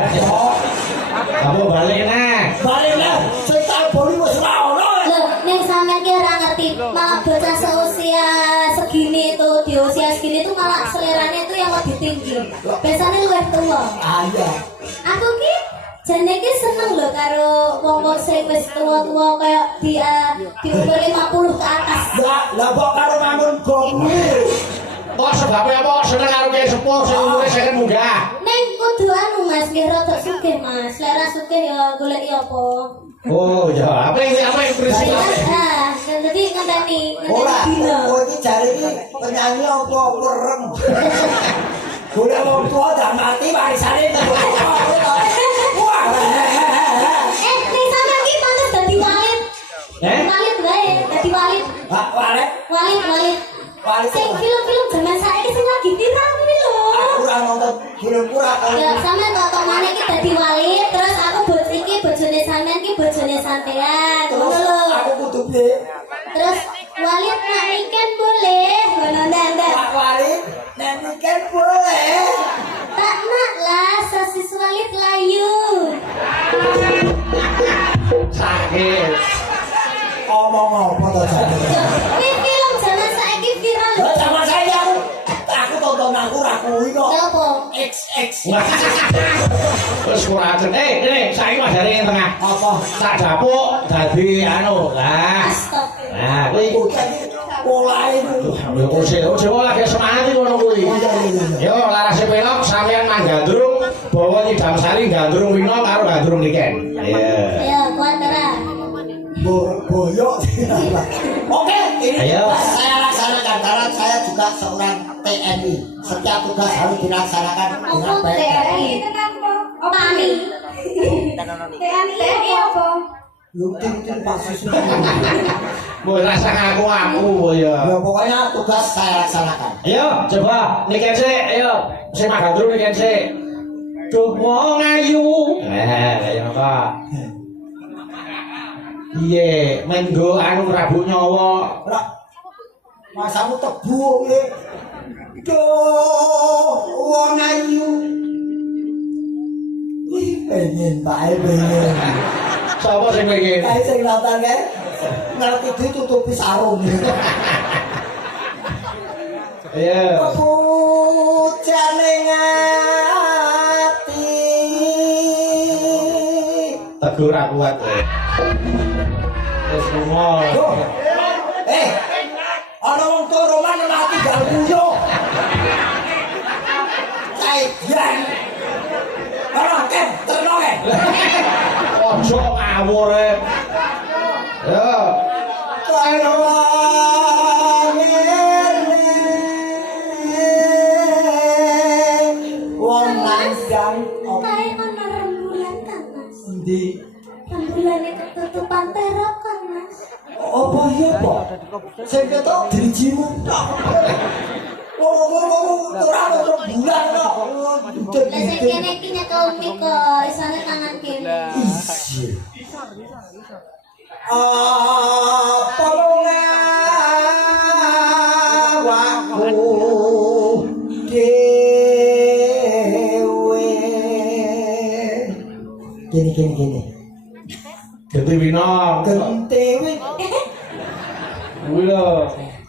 Kamu balik nah. Balik lah, sing tak boli wis ora ono. Loh, ning sampean ki ora ngerti, malah bocah seusia segini itu, di usia segini itu malah seleranya itu yang lebih tinggi. Biasanya luwih tua. Ah iya. Aku ki jane ki seneng lho karo wong-wong sing wis tua-tua kayak di umur 50 ke atas. Lah kok karo mangun gomu. Kok sebabnya apa? Seneng karo kiai sepuh sing umure seket munggah. Neng kudu anu Mas, nggih rada sugih Mas. Lek ora sugih ya goleki apa? Oh ya, apa yang berisik? Ah, jadi ngenteni Ora, dino. kowe iki jare iki penyanyi apa werem. Udah wong tua dah mati warisane wah Nih sampean ki pantes dadi walit. Walit wae, dadi walit. walet Walit. walet Sing film-film zaman saiki sing lagi viral kuwi lho. Aku ora nonton film pura Ya sampean tok maneh iki dadi walit, terus aku iki bojone sampean ki bojone sampean. Ngono terus lho. aku kudu piye? Terus walit nak ikan boleh, ngono ndak. Pak Wali, nanti kan boleh. Tak nak lah sosis walit layu. Sakit. Omong apa to jane? Ini film zaman saiki viral. Lah sama saya aku tonton aku ra kuwi kok. Apa? XX. Terus kurang ajar. Ini saya mas dari yang tengah. Apa? Tak dapuk dadi anu lah. Astagfirullah. Nah, kuwi Mulai ya kursi lagi semangat iki ngono kuwi. Yo laras pelok sampean manggandrung bawa nyidam sari gandrung wino karo gandrung niken. Iya. Ayo kuatera. boyok. Oke, ini Ayo. tugas saya laksanakan karena saya juga seorang TNI. Setiap tugas harus dilaksanakan dengan Apa baik. TNI? Tani. TNI apa? Lutin Pak Susu. Boy rasa ngaku ya. Ya pokoknya tugas saya laksanakan. Ayo coba niken sik, ayo. Sing magandrung niken sik. Duh wong ayu. Kaya apa? Iye, menggo anu Prabu Nyawa. Ora masamu tebu kowe. Duh, wong ayu. Wih, pengen bae pengen. Sapa sing pengen? Kae sing nonton kae ngerti ditutupi sarung. Ayo. Pujane ngati. Tegur aku kuat. Terus ngomong. Duh. Ana wong turu man mati galguyo. Kae yen. Ana ken terno kae. Ojo ngawur e. Ya. Kaya ngene. Wong nandang Kae ana rembulan kan, Mas. di Rembulane ketutupan terok kan, Mas. apa ya Pak? Sing ketok drijimu tok. Ora ono bulan kok. Lah sing kene iki nyekel mik kok, isane tangan kene. Isi. Apa ngawakku dewe. Gini. Genti Wino. Gentewe. Kuwi lho.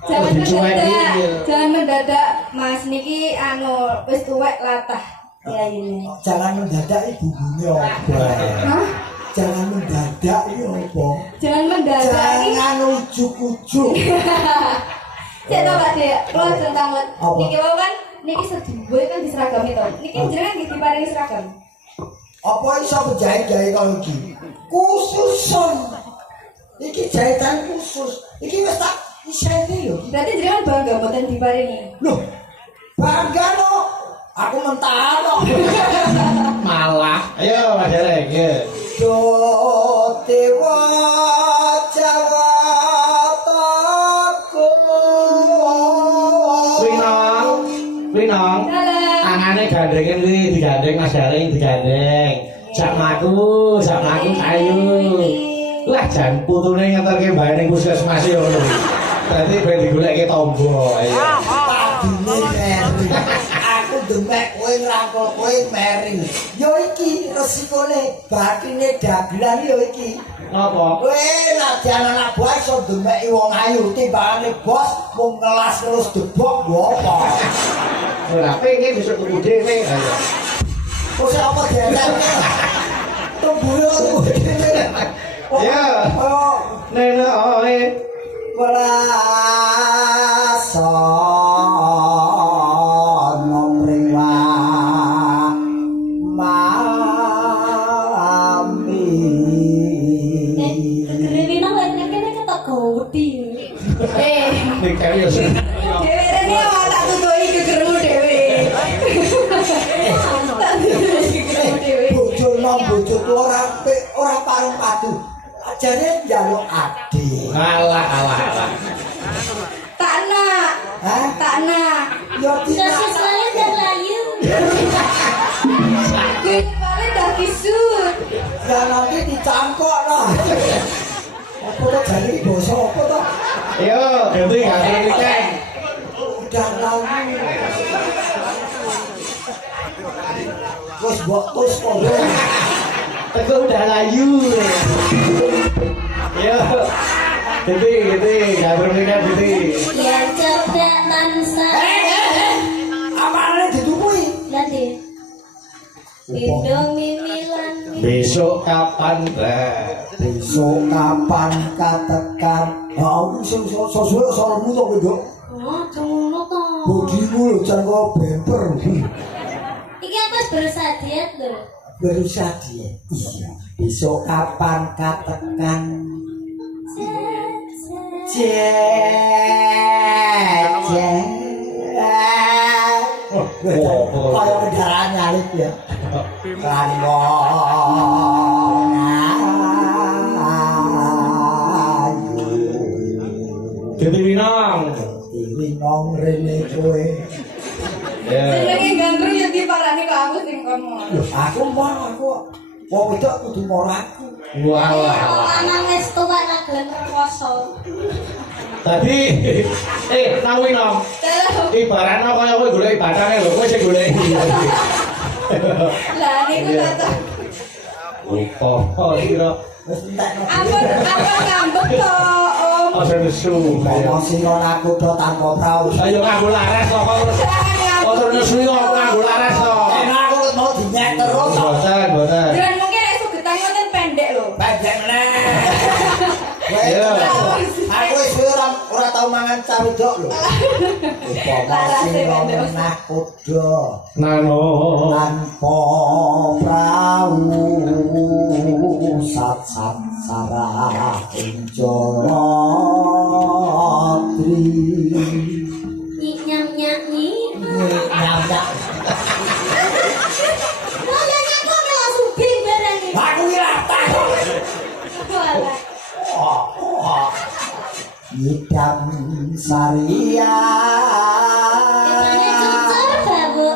Jangan Dicueki. mendadak, jangan mendadak, Mas niki anu wis tuwek latah. Ya ini. Jangan mendadak ibu-ibunya apa? Hah? Jangan mendadak ya apa? Jangan mendadak iki. Jangan ujuk-ujuk. Cek to Pak Dek, kalau tentang Apa? niki wae kan niki sedhuwe kan diseragami to. Niki jenengan nggih diparingi seragam. Apa iso penjahit-jahit kalau iki? Khususon. Iki jahitan khusus. Iki wis tak iseni lho. Berarti jenengan bangga mboten diparingi. Loh. Bangga no. Aku mentah no. Malah. Ayo Mas Derek. Ya. Do dewa Jawa Wino. Dalam. Tangane gandengin kuwi digandeng Mas Derek digandeng. Sak mlaku kayu. Lah jan putune ngeterke mbae ning puskesmas yo ngono. Dadi ben digoleki tombo. Ayo. Padune meri. Aku demek kowe ngrangkul kowe meri. Yo iki resikone batine dagelan yo iki. Napa? Kowe nek anak buah iso demeki wong ayu timbangane bos mung ngelas terus debok lho apa. Ora pengen besok tuku dhewe. Ayo. Kok apa diantar? Tembure tuku dhewe. Ya. Oh, Nenek oe. merasa nomrewa mami jadi jaluk adik. Alah. Tak nak. Hah? Tak nak. Yo tidak. Sosis lain dan layu. Kulit balik dah kisut. Ya nanti dicangkok lah. Apa tuh jadi bosok apa tuh? Yo, ganti weekend. Udah lalu. Terus buat terus kodo. Teguh udah layu. Yo. Ganti, gabung weekend ganti. Ya cerdak mansa. Apaan ditupui? Nanti. Indomie Milan. Besok kapan rek? Besok kapan katakan? Aku sesuai soalmu tuh gitu. Oh, ngono to. Bodimu lho jangan bemper. Iki apa berusaha diet lho. Berusaha dia. Iya. Besok kapan katakan? Kayak kendaraan nyalip ya. Ganti winong. Winong rene kowe. Ya. Senengnya gandrung ya diparani ke aku sing kono. Aku mau aku. Wong itu kudu moraku. Walah. Lanang wis tuwa nak gelem rekoso. Tadi nang winong. Telo. Ibaratnya kaya kowe golek batane lho, kowe sing golek. Lah niku tata. Oh, kira Wis entekno. Ampun ngambek to, Om. aja nesu. Ngomong sinon aku do tanpa prau. Ayo nganggo laras kok. Ojo nesu kok nganggo laras kok. Enak aku mau dinyek terus. Boten. Jangan mungkin nek sugetan ngoten pendek lho. Pendek meneh. Iya. Aku wis ora tau mangan cah wedok lho. Upama sing menah kuda Nano. tanpa prau satsara injolotri Nyam-nyam ni. nyamdak. Mau nyanyi kok langsung bing barang ini. Aku kira takut. Walah. Idam Saria Gimana cucur babu?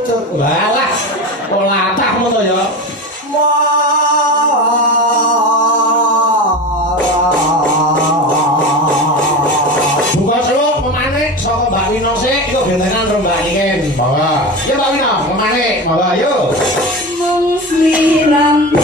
cucur Walah. Kok latah ngono ya. Buka seluk pemane saka Mbak Wino sik iku bentenan karo Mbak Iken. Bawa. Ya Mbak Wino, pemane. Bawa yo. Mung sliramu.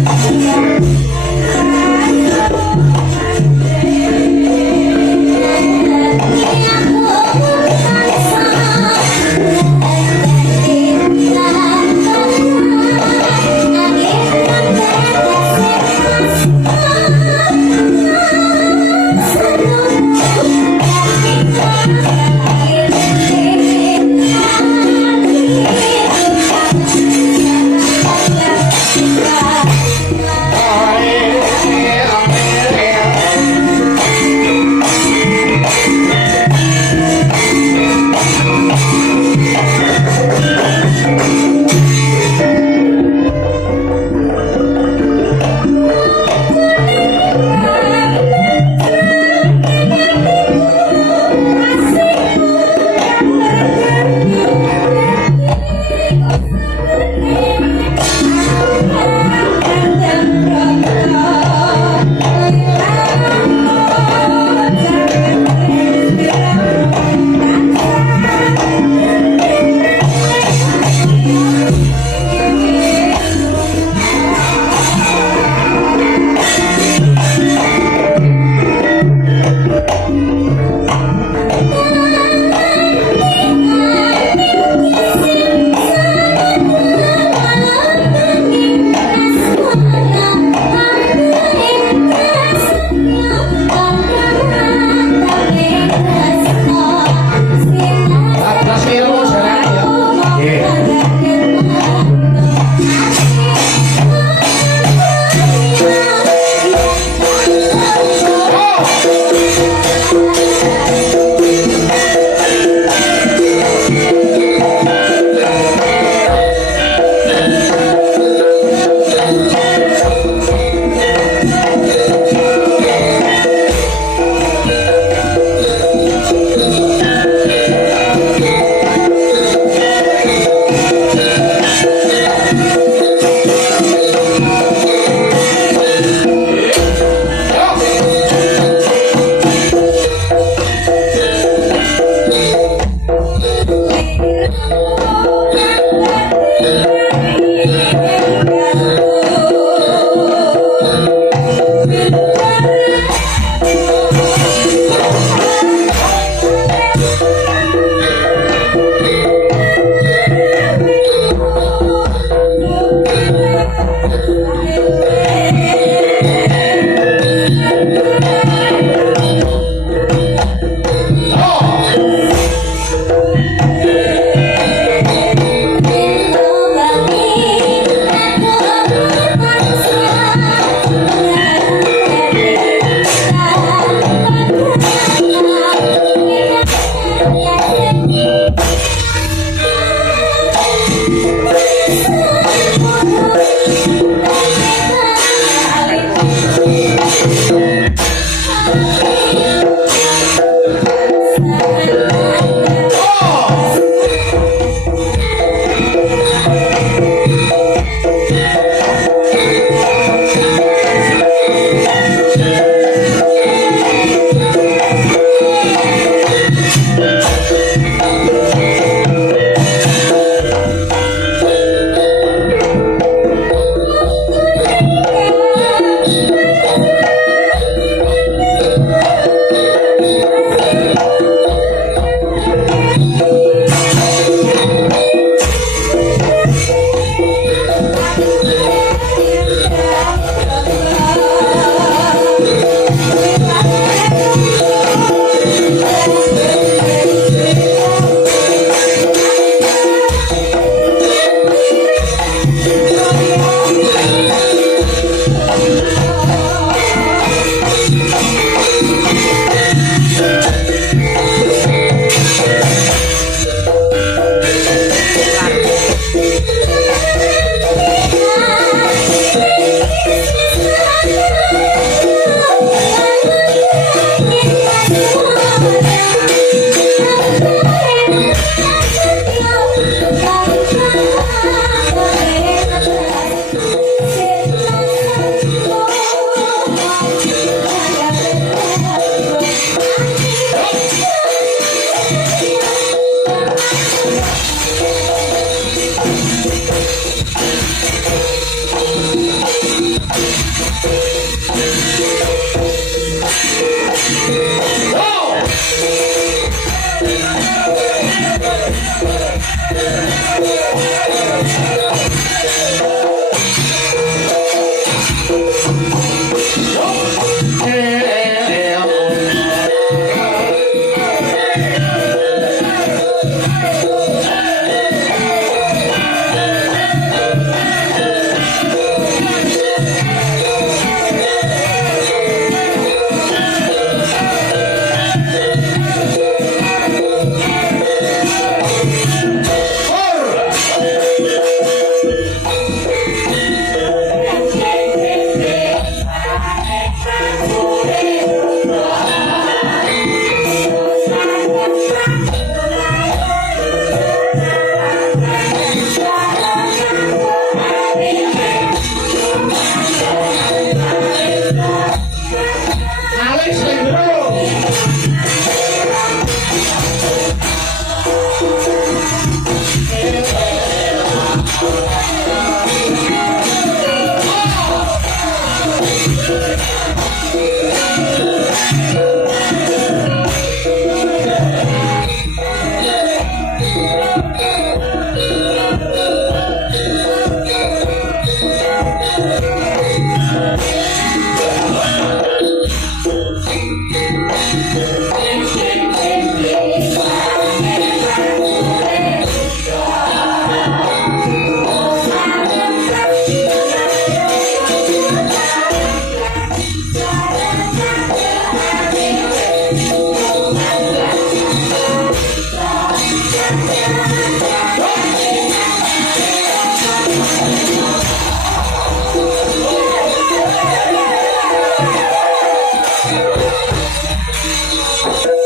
Aku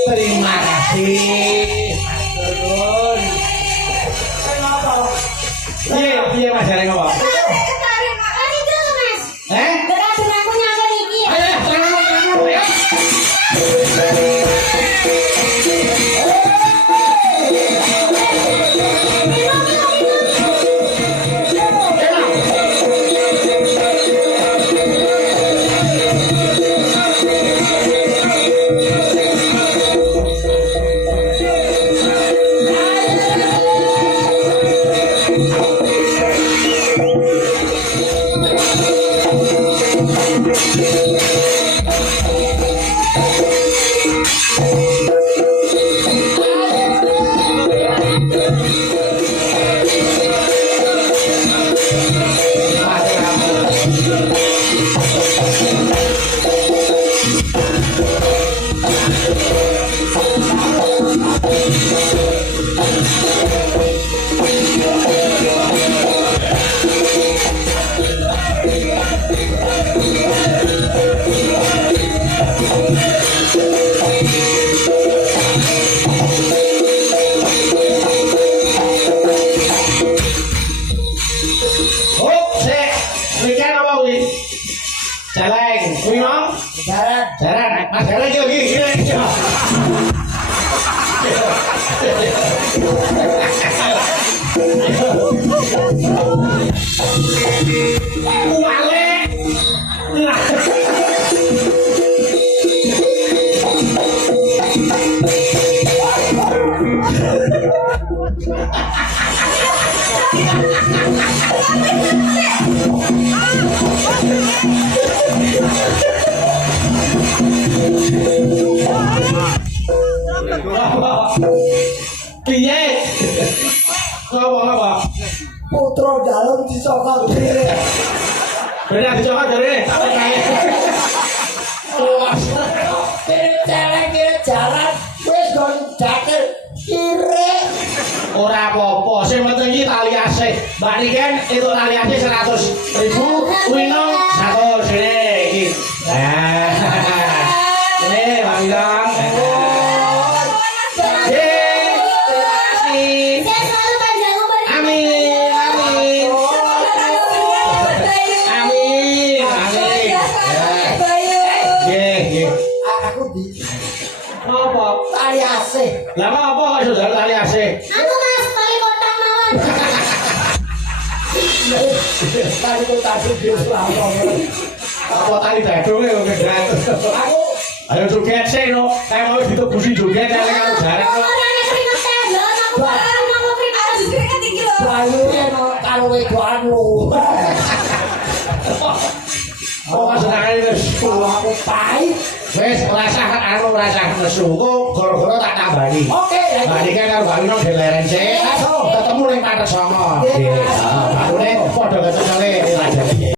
Terima kasih. Iya, iya Mas Jareng apa? Jaleng, kuwi mau? Jaran. Jaran, Mas Jaran iki gini. Wale. Piye? Ngomong apa? Putra dalam disokal diri. Bener dicokot jare. Kiri celeng kiri jalan wis gon dakil kiri. Ora apa-apa, sing penting iki tali asih. Mbak Niken itu tali asih 100.000, Wino 100 ini iki. Nah. Ini Mbak Wilong. Terima kasih. Saya selalu panjang umur. Amin, amin. Amin, amin. Nggih. Aku di Apa? tali asih. Lah apa kok sudah tali asih? Anu Mas, tali kotang mawon. Tadi kok tadi dia selalu. Apa tali dadung ya ngedat. Aku Ayo joget sih no, kayak mau ditebusi joget ya karo jarak no. bayune no karo wedokan lu. Oh senengane wis Aku pahit. wis rasah nesu kok gara-gara tak tambani. Oke, Mbak Niken karo Mbak Wino deleren sik. Ketemu ning Patek Songo. Nggih. Heeh, bakune padha ketemu ning Rajane.